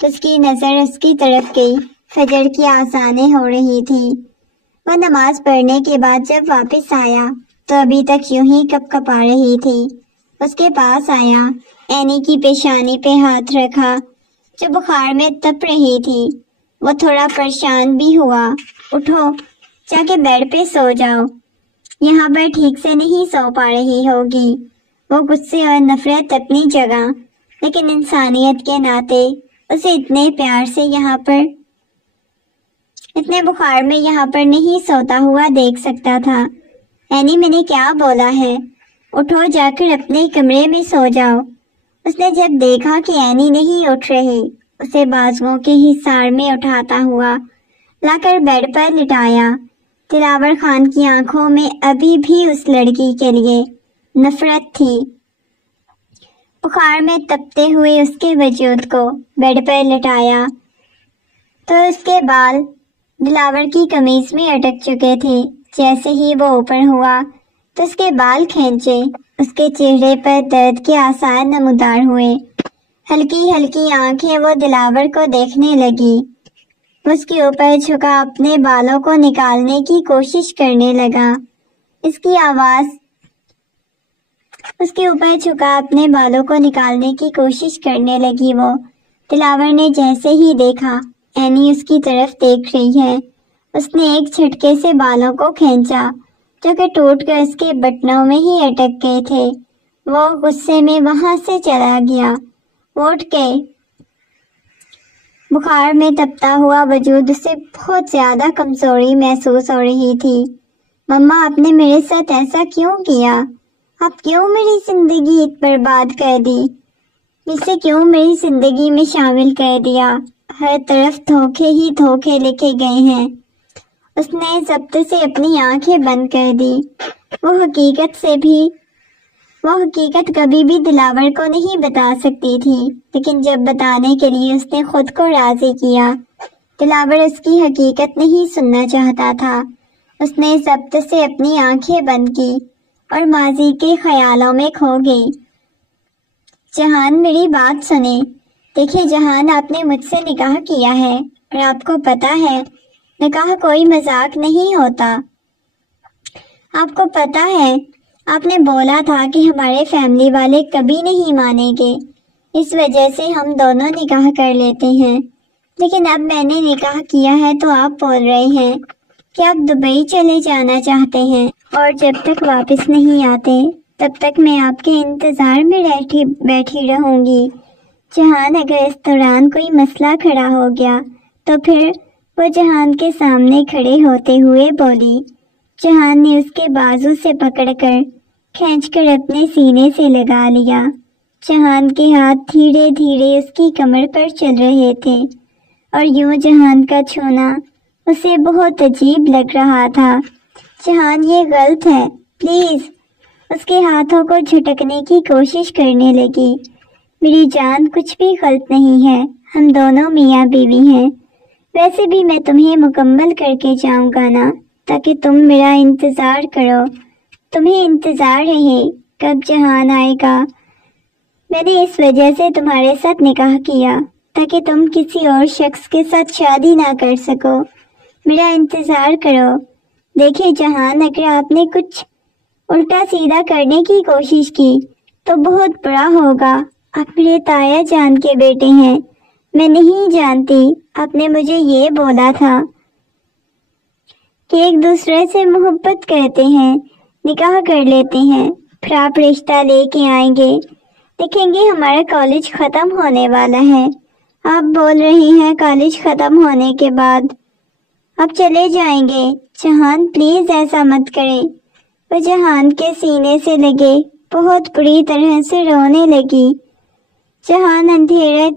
تو اس کی نظر اس کی طرف گئی۔ فجر کی آذانیں ہو رہی تھی۔ وہ نماز پڑھنے کے بعد جب واپس آیا تو ابھی تک یوں ہی کپ کپا رہی تھی۔ اس کے پاس آیا، اینی کی پیشانی پہ ہاتھ رکھا جو بخار میں تپ رہی تھی۔ وہ تھوڑا پریشان بھی ہوا۔ اٹھو، جا کے بیڈ پہ سو جاؤ، یہاں پر ٹھیک سے نہیں سو پا رہی ہوگی۔ وہ غصے اور نفرت اپنی جگہ، لیکن انسانیت کے ناطے اسے اتنے پیار سے یہاں پر، اتنے بخار میں یہاں پر نہیں سوتا ہوا دیکھ سکتا تھا۔ اینی، میں نے کیا بولا ہے؟ اٹھو، جا کر اپنے کمرے میں سو جاؤ۔ اس نے جب دیکھا کہ اینی نہیں اٹھ رہی، اسے بازوؤں کے حصار میں اٹھاتا ہوا لا کر بیڈ پر لٹایا۔ دلاور خان کی آنکھوں میں ابھی بھی اس لڑکی کے لیے نفرت تھی۔ بخار میں تپتے ہوئے اس کے وجود کو بیڈ پر لٹایا تو اس کے بال دلاور کی قمیض میں اٹک چکے تھے۔ جیسے ہی وہ اوپر ہوا تو اس کے بال کھینچے۔ اس کے چہرے پر درد کے آثار نمودار ہوئے۔ ہلکی ہلکی آنکھیں وہ دلاور کو دیکھنے لگی۔ اس کے اوپر جھکا اپنے بالوں کو نکالنے کی کوشش کرنے لگا۔ اس کے اوپر جھکا اپنے بالوں کو نکالنے کی کوشش کرنے لگی۔ وہ دلاور نے جیسے ہی دیکھا اینی اس کی طرف دیکھ رہی ہے، اس نے ایک جھٹکے سے بالوں کو کھینچا جو کہ ٹوٹ کر اس کے بٹنوں میں ہی اٹک گئے تھے۔ وہ غصے میں وہاں سے چلا گیا۔ وہ اٹھ گئے۔ بخار میں تپتا ہوا وجود سے بہت زیادہ کمزوری محسوس ہو رہی تھی۔ مما، آپ نے میرے ساتھ ایسا کیوں کیا؟ آپ کیوں میری زندگی برباد کر دی؟ اسے کیوں میری زندگی میں شامل کر دیا؟ ہر طرف دھوکے ہی دھوکے لکھے گئے ہیں۔ اس نے ضبط سے اپنی آنکھیں بند کر دی۔ وہ حقیقت کبھی بھی دلاور کو نہیں بتا سکتی تھی، لیکن جب بتانے کے لیے اس نے خود کو راضی کیا، دلاور اس کی حقیقت نہیں سننا چاہتا تھا۔ اس نے ضبط سے اپنی آنکھیں بند کی اور ماضی کے خیالوں میں کھو گئی۔ جہان، میری بات سنیں۔ دیکھیں جہان، آپ نے مجھ سے نکاح کیا ہے اور آپ کو پتا ہے نکاح کوئی مذاق نہیں ہوتا۔ آپ کو پتا ہے آپ نے بولا تھا کہ ہمارے فیملی والے کبھی نہیں مانیں گے، اس وجہ سے ہم دونوں نکاح کر لیتے ہیں، لیکن اب میں نے نکاح کیا ہے تو آپ بول رہے ہیں کہ آپ دبئی چلے جانا چاہتے ہیں، اور جب تک واپس نہیں آتے تب تک میں آپ کے انتظار میں بیٹھی رہوں گی۔ جہان، اگر اس دوران کوئی مسئلہ کھڑا ہو گیا تو پھر؟ وہ جہان کے سامنے کھڑے ہوتے ہوئے بولی۔ جہان نے اس کے بازو سے پکڑ کر کھینچ کر اپنے سینے سے لگا لیا۔ جہان کے ہاتھ دھیرے دھیرے اس کی کمر پر چل رہے تھے اور یوں جہان کا چھونا اسے بہت عجیب لگ رہا تھا۔ جہان، یہ غلط ہے، پلیز۔ اس کے ہاتھوں کو جھٹکنے کی کوشش کرنے لگی۔ میری جان، کچھ بھی غلط نہیں ہے، ہم دونوں میاں بیوی ہیں۔ ویسے بھی میں تمہیں مکمل کر کے جاؤں گا نا، تاکہ تم میرا انتظار کرو۔ تمہیں انتظار رہے کب جہان آئے گا۔ میں نے اس وجہ سے تمہارے ساتھ نکاح کیا تاکہ تم کسی اور شخص کے ساتھ شادی نہ کر سکو۔ میرا انتظار کرو۔ دیکھیں جہان، اگر آپ نے کچھ الٹا سیدھا کرنے کی کوشش کی تو بہت برا ہوگا۔ آپ میرے تایا جان کے بیٹے ہیں۔ میں نہیں جانتی، آپ نے مجھے یہ بولا تھا کہ ایک دوسرے سے محبت کرتے ہیں، نکاح کر لیتے ہیں، پھر آپ رشتہ لے کے آئیں گے۔ دیکھیں گے ہمارا کالج ختم ہونے والا ہے، آپ بول رہی ہیں کالج ختم ہونے کے بعد آپ چلے جائیں گے۔ جہان، پلیز ایسا مت کریں۔ وہ جہان کے سینے سے لگے بہت بری طرح سے رونے لگی۔ جہان اندھیرے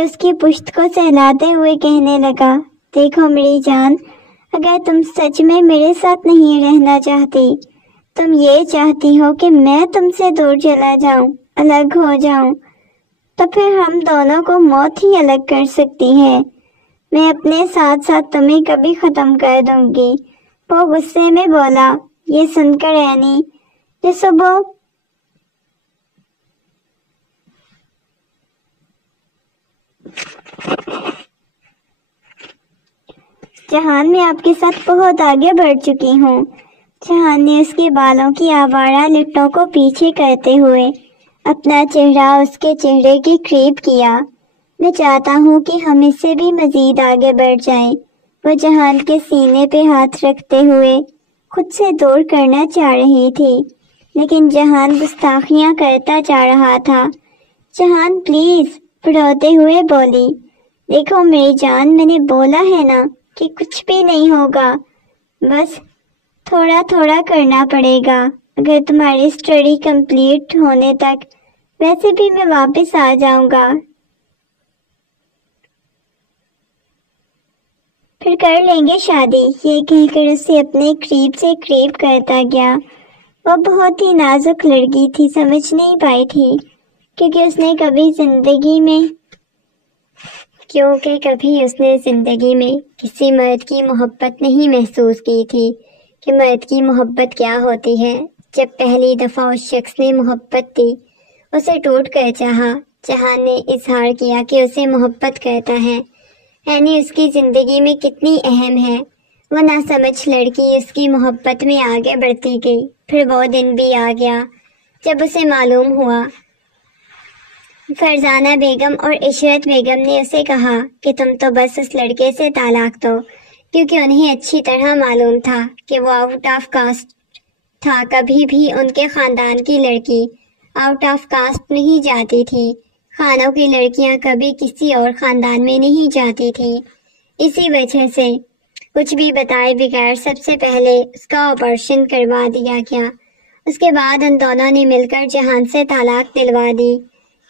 اس کی پشت کو سہلاتے ہوئے کہنے لگا، دیکھو میری جان، اگر تم سچ میں میرے ساتھ نہیں رہنا چاہتی، تم یہ چاہتی ہو کہ میں تم سے دور چلا جاؤں، الگ ہو جاؤں، تو پھر ہم دونوں کو موت ہی الگ کر سکتی ہے۔ میں اپنے ساتھ ساتھ تمہیں کبھی ختم کر دوں گی۔ وہ غصے میں بولا۔ یہ سن کر اینی جو صبح جہان، میں آپ کے ساتھ بہت آگے بڑھ چکی ہوں۔ جہان نے اس کے بالوں کی آوارہ لٹوں کو پیچھے کرتے ہوئے اپنا چہرہ اس کے چہرے کے قریب کیا۔ میں چاہتا ہوں کہ ہم اس سے بھی مزید آگے بڑھ جائیں۔ وہ جہان کے سینے پہ ہاتھ رکھتے ہوئے خود سے دور کرنا چاہ رہی تھی، لیکن جہان گستاخیاں کرتا جا رہا تھا۔ جہان، پلیز، روتے ہوئے بولی۔ دیکھو میری جان، میں نے بولا ہے نا کہ کچھ بھی نہیں ہوگا، بس تھوڑا تھوڑا کرنا پڑے گا۔ اگر تمہاری اسٹڈی کمپلیٹ ہونے تک ویسے بھی میں واپس آ جاؤں گا، پھر کر لیں گے شادی۔ یہ کہہ کر اسے اپنے قریب سے قریب کرتا گیا۔ وہ بہت ہی نازک لڑکی تھی، سمجھ نہیں پائی تھی کیونکہ اس نے کبھی زندگی میں کسی مرد کی محبت نہیں محسوس کی تھی کہ مرد کی محبت کیا ہوتی ہے۔ جب پہلی دفعہ اس شخص نے محبت دی، اسے ٹوٹ کر چاہا۔ جہان نے اظہار کیا کہ اسے محبت کرتا ہے، یعنی اس کی زندگی میں کتنی اہم ہے۔ وہ نہ سمجھ لڑکی اس کی محبت میں آگے بڑھتی گئی۔ پھر وہ دن بھی آ گیا جب اسے معلوم ہوا۔ فرزانہ بیگم اور عشرت بیگم نے اسے کہا کہ تم تو بس اس لڑکے سے طلاق دو، کیونکہ انہیں اچھی طرح معلوم تھا کہ وہ آؤٹ آف کاسٹ تھا۔ کبھی بھی ان کے خاندان کی لڑکی آؤٹ آف کاسٹ نہیں جاتی تھی۔ خانوں کی لڑکیاں کبھی کسی اور خاندان میں نہیں جاتی تھی۔ اسی وجہ سے کچھ بھی بتائے بغیر سب سے پہلے اس کا آپریشن کروا دیا گیا۔ اس کے بعد ان دونوں نے مل کر جہان سے طلاق دلوا دی۔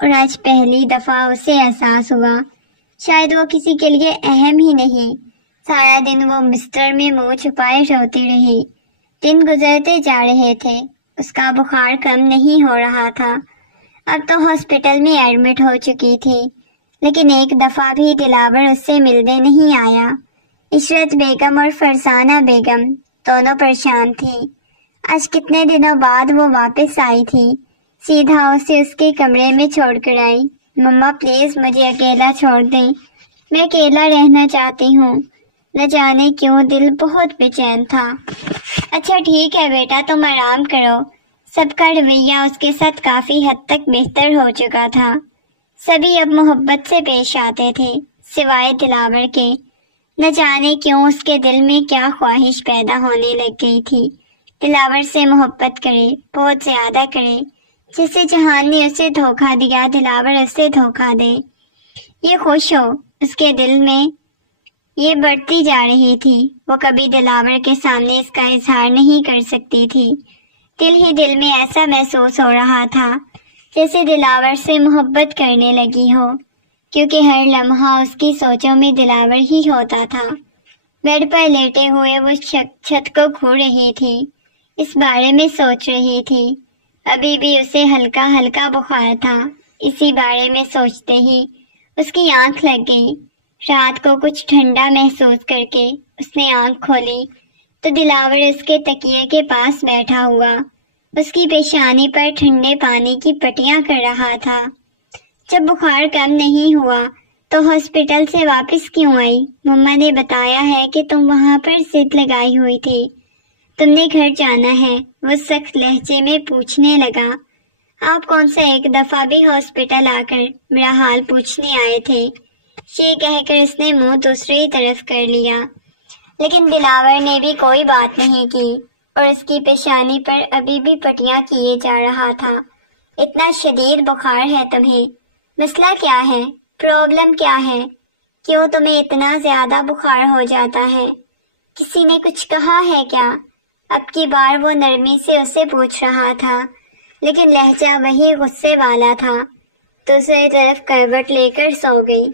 اور آج پہلی دفعہ اسے احساس ہوا شاید وہ کسی کے لیے اہم ہی نہیں۔ سارا دن وہ بستر میں منہ چھپائے روتی رہی۔ دن گزرتے جا رہے تھے، اس کا بخار کم نہیں ہو رہا تھا۔ اب تو ہاسپٹل میں ایڈمٹ ہو چکی تھی، لیکن ایک دفعہ بھی دلاور اس سے ملنے نہیں آیا۔ عشرت بیگم اور فرزانہ بیگم دونوں پریشان تھی۔ آج کتنے دنوں بعد وہ واپس آئی تھی۔ سیدھا اسے اس کے کمرے میں چھوڑ کر آئی۔ مما پلیز مجھے اکیلا چھوڑ دیں، میں اکیلا رہنا چاہتی ہوں۔ نہ جانے کیوں دل بہت بے چین تھا۔ اچھا ٹھیک ہے بیٹا، تم آرام کرو۔ سب کا رویہ اس کے ساتھ کافی حد تک بہتر ہو چکا تھا۔ سبھی اب محبت سے پیش آتے تھے سوائے دلاور کے۔ نہ جانے کیوں اس کے دل میں کیا خواہش پیدا ہونے لگ گئی تھی، دلاور سے محبت کرے، بہت زیادہ کرے، جسے جہان نے اسے دھوکہ دیا دلاور اسے دھوکہ دے۔ یہ خوش ہو اس کے دل میں یہ بڑھتی جا رہی تھی۔ وہ کبھی دلاور کے سامنے اس کا اظہار نہیں کر سکتی تھی۔ دل ہی دل میں ایسا محسوس ہو رہا تھا جیسے دلاور سے محبت کرنے لگی ہو، کیونکہ ہر لمحہ اس کی سوچوں میں دلاور ہی ہوتا تھا۔ بیڈ پر لیٹے ہوئے وہ چھت کو گھور رہی تھی، اس بارے میں سوچ رہی تھی۔ ابھی بھی اسے ہلکا ہلکا بخار تھا۔ اسی بارے میں سوچتے ہی اس کی آنکھ لگ گئی۔ رات کو کچھ ٹھنڈا محسوس کر کے اس نے آنکھ کھولی تو دلاور اس کے تکیے کے پاس بیٹھا ہوا اس کی پیشانی پر ٹھنڈے پانی کی پٹیاں کر رہا تھا۔ جب بخار کم نہیں ہوا تو ہاسپٹل سے واپس کیوں آئی؟ مما نے بتایا ہے کہ تم وہاں پر ضد لگائی ہوئی تھی، تم نے گھر جانا ہے، وہ سخت لہجے میں پوچھنے لگا۔ آپ کون سا ایک دفعہ بھی ہاسپٹل آ کر میرا حال پوچھنے آئے تھے؟ یہ کہہ کر اس نے منہ دوسری طرف کر لیا، لیکن دلاور نے بھی کوئی بات نہیں کی اور اس کی پیشانی پر ابھی بھی پٹیاں کیے جا رہا تھا۔ اتنا شدید بخار ہے تمہیں، مسئلہ کیا ہے؟ پرابلم کیا ہے؟ کیوں تمہیں اتنا زیادہ بخار ہو جاتا ہے؟ کسی نے کچھ کہا ہے کیا؟ اب کی بار وہ نرمی سے اسے پوچھ رہا تھا، لیکن لہجہ وہی غصے والا تھا۔ دوسری طرف کروٹ لے کر سو گئی۔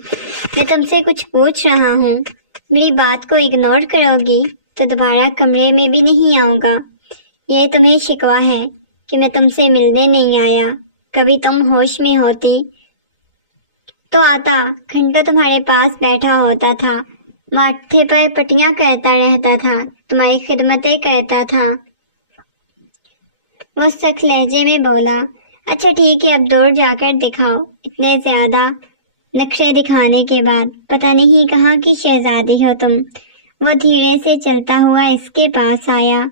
میں تم سے کچھ پوچھ رہا ہوں، میری بات کو اگنور کرو گی تو دوبارہ کمرے میں بھی نہیں آؤں گا۔ یہ تمہیں شکوہ ہے کہ میں تم سے ملنے نہیں آیا۔ کبھی تم ہوش میں ہوتی تو آتا، گھنٹوں تمہارے پاس بیٹھا ہوتا تھا، ماتھے پر پٹیاں کرتا رہتا تھا، تمہاری خدمتیں کرتا تھا۔ وہ سخت لہجے میں بولا۔ اچھا ٹھیک ہے، اب دور جا کر دکھاؤ۔ اتنے زیادہ نقشے دکھانے کے بعد پتہ نہیں کہاں کی شہزادی ہو تم۔ وہ دھیرے سے چلتا ہوا اس کے پاس آیا،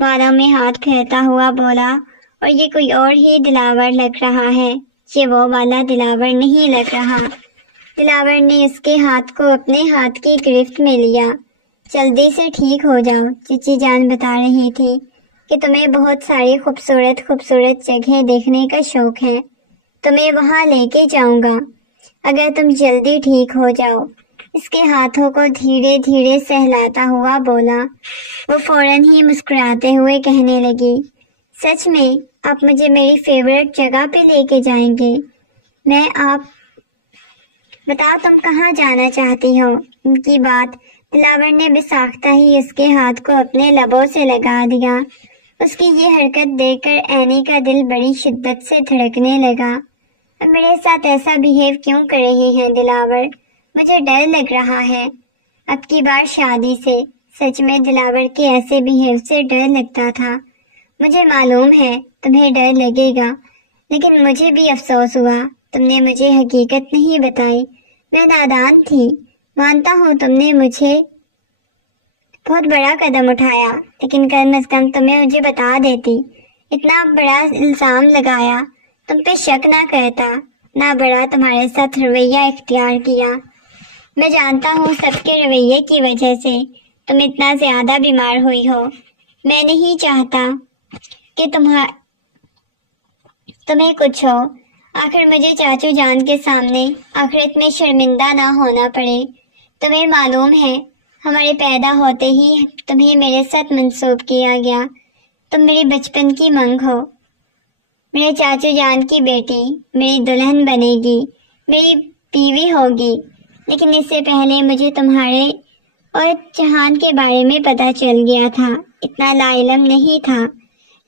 بالوں میں ہاتھ پھیرتا ہوا بولا، اور یہ کوئی اور ہی دلاور لگ رہا ہے، یہ وہ والا دلاور نہیں لگ رہا۔ دلاور نے اس کے ہاتھ کو اپنے ہاتھ کی گرفت میں لیا۔ جلدی سے ٹھیک ہو جاؤ، چچی جان بتا رہی تھی کہ تمہیں بہت ساری خوبصورت خوبصورت جگہیں دیکھنے کا شوق ہے، تمہیں وہاں لے کے جاؤں گا اگر تم جلدی ٹھیک ہو جاؤ۔ اس کے ہاتھوں کو دھیرے دھیرے سہلاتا ہوا بولا۔ وہ فوراً ہی مسکراتے ہوئے کہنے لگی، سچ میں آپ مجھے میری فیورٹ جگہ پہ لے کے جائیں گے؟ آپ بتاؤ تم کہاں جانا چاہتی ہو؟ ان کی بات دلاور نے بساختہ ہی اس کے ہاتھ کو اپنے لبوں سے لگا دیا۔ اس کی یہ حرکت دیکھ کر اینی کا دل بڑی شدت سے دھڑکنے لگا۔ اب میرے ساتھ ایسا بیہیو کیوں کر رہی ہیں دلاور؟ مجھے ڈر لگ رہا ہے اب کی بار شادی سے۔ سچ میں دلاور کے ایسے بیہیو سے ڈر لگتا تھا۔ مجھے معلوم ہے تمہیں ڈر لگے گا، لیکن مجھے بھی افسوس ہوا تم نے مجھے حقیقت نہیں بتائی۔ میں نادان تھی، مانتا ہوں تم نے مجھے بہت بڑا قدم اٹھایا، لیکن کم از کم تمہیں مجھے بتا دیتی۔ اتنا بڑا الزام لگایا، تم پہ شک نہ کرتا، نہ بڑا تمہارے ساتھ رویہ اختیار کیا۔ میں جانتا ہوں سب کے رویے کی وجہ سے تم اتنا زیادہ بیمار ہوئی ہو۔ میں نہیں چاہتا کہ تمہیں کچھ ہو، آخر مجھے چاچو جان کے سامنے آخرت میں شرمندہ نہ ہونا پڑے۔ تمہیں معلوم ہے ہمارے پیدا ہوتے ہی تمہیں میرے ساتھ منسوب کیا گیا، تم میری بچپن کی منگ ہو، میرے چاچو جان کی بیٹی میری دلہن بنے گی، میری بیوی ہوگی، لیکن اس سے پہلے مجھے تمہارے اور جہان کے بارے میں پتہ چل گیا تھا۔ اتنا لا علم نہیں تھا،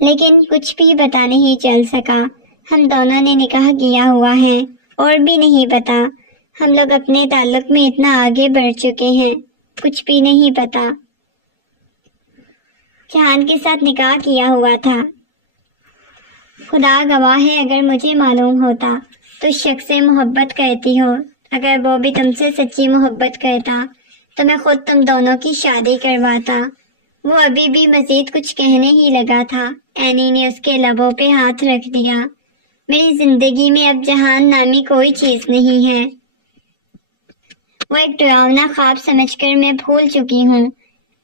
لیکن کچھ بھی پتہ نہیں چل سکا۔ ہم دونوں نے نکاح کیا ہوا ہے، اور بھی نہیں پتا۔ ہم لوگ اپنے تعلق میں اتنا آگے بڑھ چکے ہیں، کچھ بھی نہیں پتا۔ جہان کے ساتھ نکاح کیا ہوا تھا۔ خدا گواہ ہے، اگر مجھے معلوم ہوتا تو اس شخص سے محبت کرتی ہو، اگر وہ بھی تم سے سچی محبت کرتا تو میں خود تم دونوں کی شادی کرواتا۔ وہ ابھی بھی مزید کچھ کہنے ہی لگا تھا، اینی نے اس کے لبوں پہ ہاتھ رکھ دیا۔ میری زندگی میں اب جہان نامی کوئی چیز نہیں ہے، وہ ایک ڈراؤنا خواب سمجھ کر میں بھول چکی ہوں۔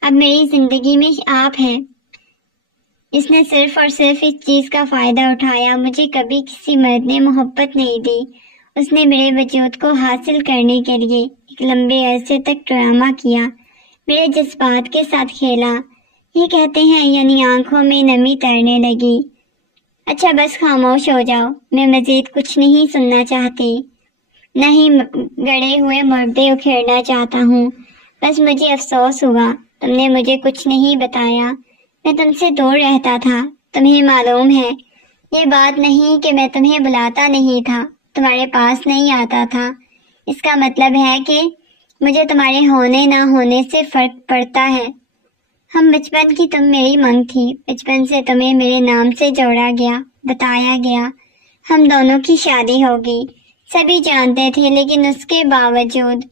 اب میری زندگی میں آپ ہیں۔ اس نے صرف اور صرف اس چیز کا فائدہ اٹھایا۔ مجھے کبھی کسی مرد نے محبت نہیں دی۔ اس نے میرے وجود کو حاصل کرنے کے لیے ایک لمبے عرصے تک ڈرامہ کیا، میرے جذبات کے ساتھ کھیلا۔ یہ کہتے ہیں یعنی آنکھوں میں نمی تیرنے لگی۔ اچھا بس خاموش ہو جاؤ، میں مزید کچھ نہیں سننا چاہتی، نہ ہی گڑے ہوئے مردے اکھیڑنا چاہتا ہوں۔ بس مجھے افسوس ہوا، تم نے مجھے کچھ نہیں بتایا۔ میں تم سے دور رہتا تھا، تمہیں معلوم ہے۔ یہ بات نہیں کہ میں تمہیں بلاتا نہیں تھا، تمہارے پاس نہیں آتا تھا۔ اس کا مطلب ہے کہ مجھے تمہارے ہونے نہ ہونے سے فرق پڑتا ہے۔ ہم بچپن کی، تم میری منگ تھی، بچپن سے تمہیں میرے نام سے جوڑا گیا، بتایا گیا ہم دونوں کی شادی ہوگی۔ سبھی جانتے تھے، لیکن اس کے باوجود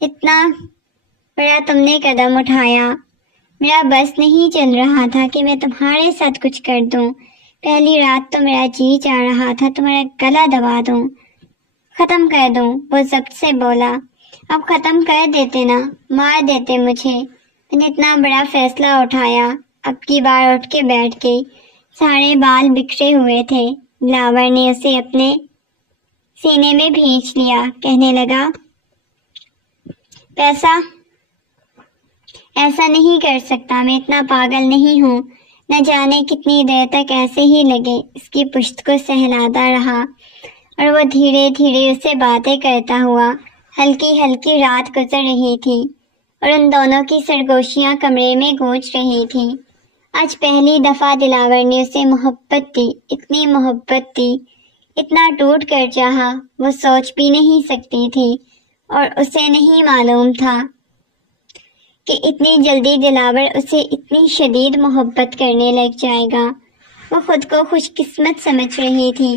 اتنا بڑا تم نے قدم اٹھایا۔ میرا بس نہیں چل رہا تھا کہ میں تمہارے ساتھ کچھ کر دوں۔ پہلی رات تو میرا جی چاہ رہا تھا تمہارا گلا دبا دوں، ختم کر دوں۔ وہ ضبط سے بولا، اب ختم کر دیتے نا، مار دیتے مجھے۔ میں نے اتنا بڑا فیصلہ اٹھایا۔ اب کی بار اٹھ کے بیٹھ گئی، سارے بال بکھرے ہوئے تھے۔ دلاور نے اسے اپنے سینے میں بھینچ لیا، کہنے لگا، ایسا نہیں کر سکتا، میں اتنا پاگل نہیں ہوں۔ نہ جانے کتنی دیر تک ایسے ہی لگے اس کی پشت کو سہلاتا رہا، اور وہ دھیرے دھیرے اسے باتیں کرتا ہوا۔ ہلکی ہلکی رات گزر رہی تھی، اور ان دونوں کی سرگوشیاں کمرے میں گونج رہی تھیں۔ آج پہلی دفعہ دلاور نے اسے محبت دی، اتنی محبت دی، اتنا ٹوٹ کر چاہا، وہ سوچ بھی نہیں سکتی تھی، اور اسے نہیں معلوم تھا کہ اتنی جلدی دلاور اسے اتنی شدید محبت کرنے لگ جائے گا۔ وہ خود کو خوش قسمت سمجھ رہی تھی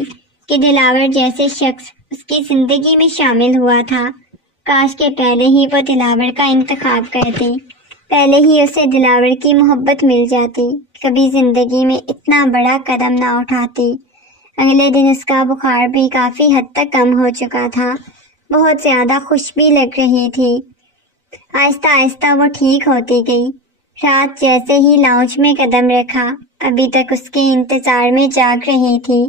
کہ دلاور جیسے شخص اس کی زندگی میں شامل ہوا تھا۔ کاش کہ پہلے ہی وہ دلاور کا انتخاب کرتی، پہلے ہی اسے دلاور کی محبت مل جاتی، کبھی زندگی میں اتنا بڑا قدم نہ اٹھاتی۔ اگلے دن اس کا بخار بھی کافی حد تک کم ہو چکا تھا، بہت زیادہ خوش بھی لگ رہی تھی۔ آہستہ آہستہ وہ ٹھیک ہوتی گئی۔ رات جیسے ہی لاؤنج میں قدم رکھا، ابھی تک اس کے انتظار میں جاگ رہی تھی۔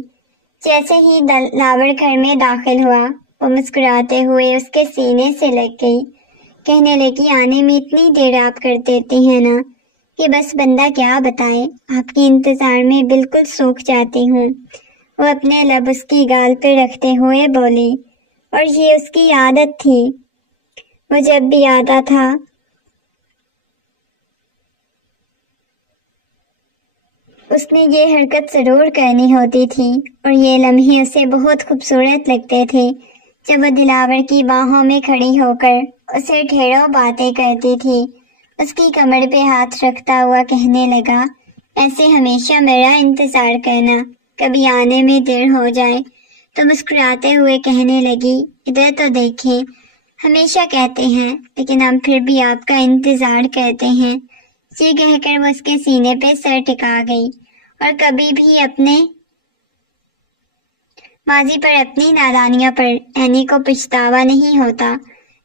جیسے ہی دلاور گھر میں داخل ہوا، وہ مسکراتے ہوئے اس کے سینے سے لگ گئی، کہنے لگی، آنے میں اتنی دیر آپ کر دیتے ہیں نا کہ بس بندہ کیا بتائے، آپ کے انتظار میں بالکل سوکھ جاتی ہوں۔ وہ اپنے لب اس کی گال پہ رکھتے ہوئے بولی، اور یہ اس کی عادت تھی، وہ جب بھی آتا تھا اس نے یہ حرکت ضرور کرنی ہوتی تھی، اور یہ لمحے اسے بہت خوبصورت لگتے تھے جب وہ دلاور کی باہوں میں کھڑی ہو کر اسے ڈھیروں باتیں کرتی تھی۔ اس کی کمر پہ ہاتھ رکھتا ہوا کہنے لگا، ایسے ہمیشہ میرا انتظار کرنا، کبھی آنے میں دیر ہو جائے تو مسکراتے ہوئے کہنے لگی، ادھر تو دیکھیں، ہمیشہ کہتے ہیں لیکن ہم پھر بھی آپ کا انتظار کرتے ہیں۔ یہ کہہ کر وہ اس کے سینے پہ سر ٹکا گئی، اور کبھی بھی اپنے ماضی پر، اپنی نادانیوں پر اینی کو پچھتاوا نہیں ہوتا۔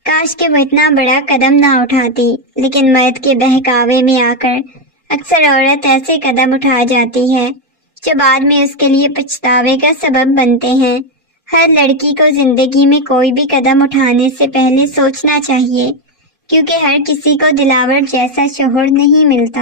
کاش کہ وہ اتنا بڑا قدم نہ اٹھاتی، لیکن مرد کے بہکاوے میں آ کر اکثر عورت ایسے قدم اٹھا جاتی ہے جو بعد میں اس کے لیے پچھتاوے کا سبب بنتے ہیں۔ ہر لڑکی کو زندگی میں کوئی بھی قدم اٹھانے سے پہلے سوچنا چاہیے، کیونکہ ہر کسی کو دلاور جیسا شوہر نہیں ملتا۔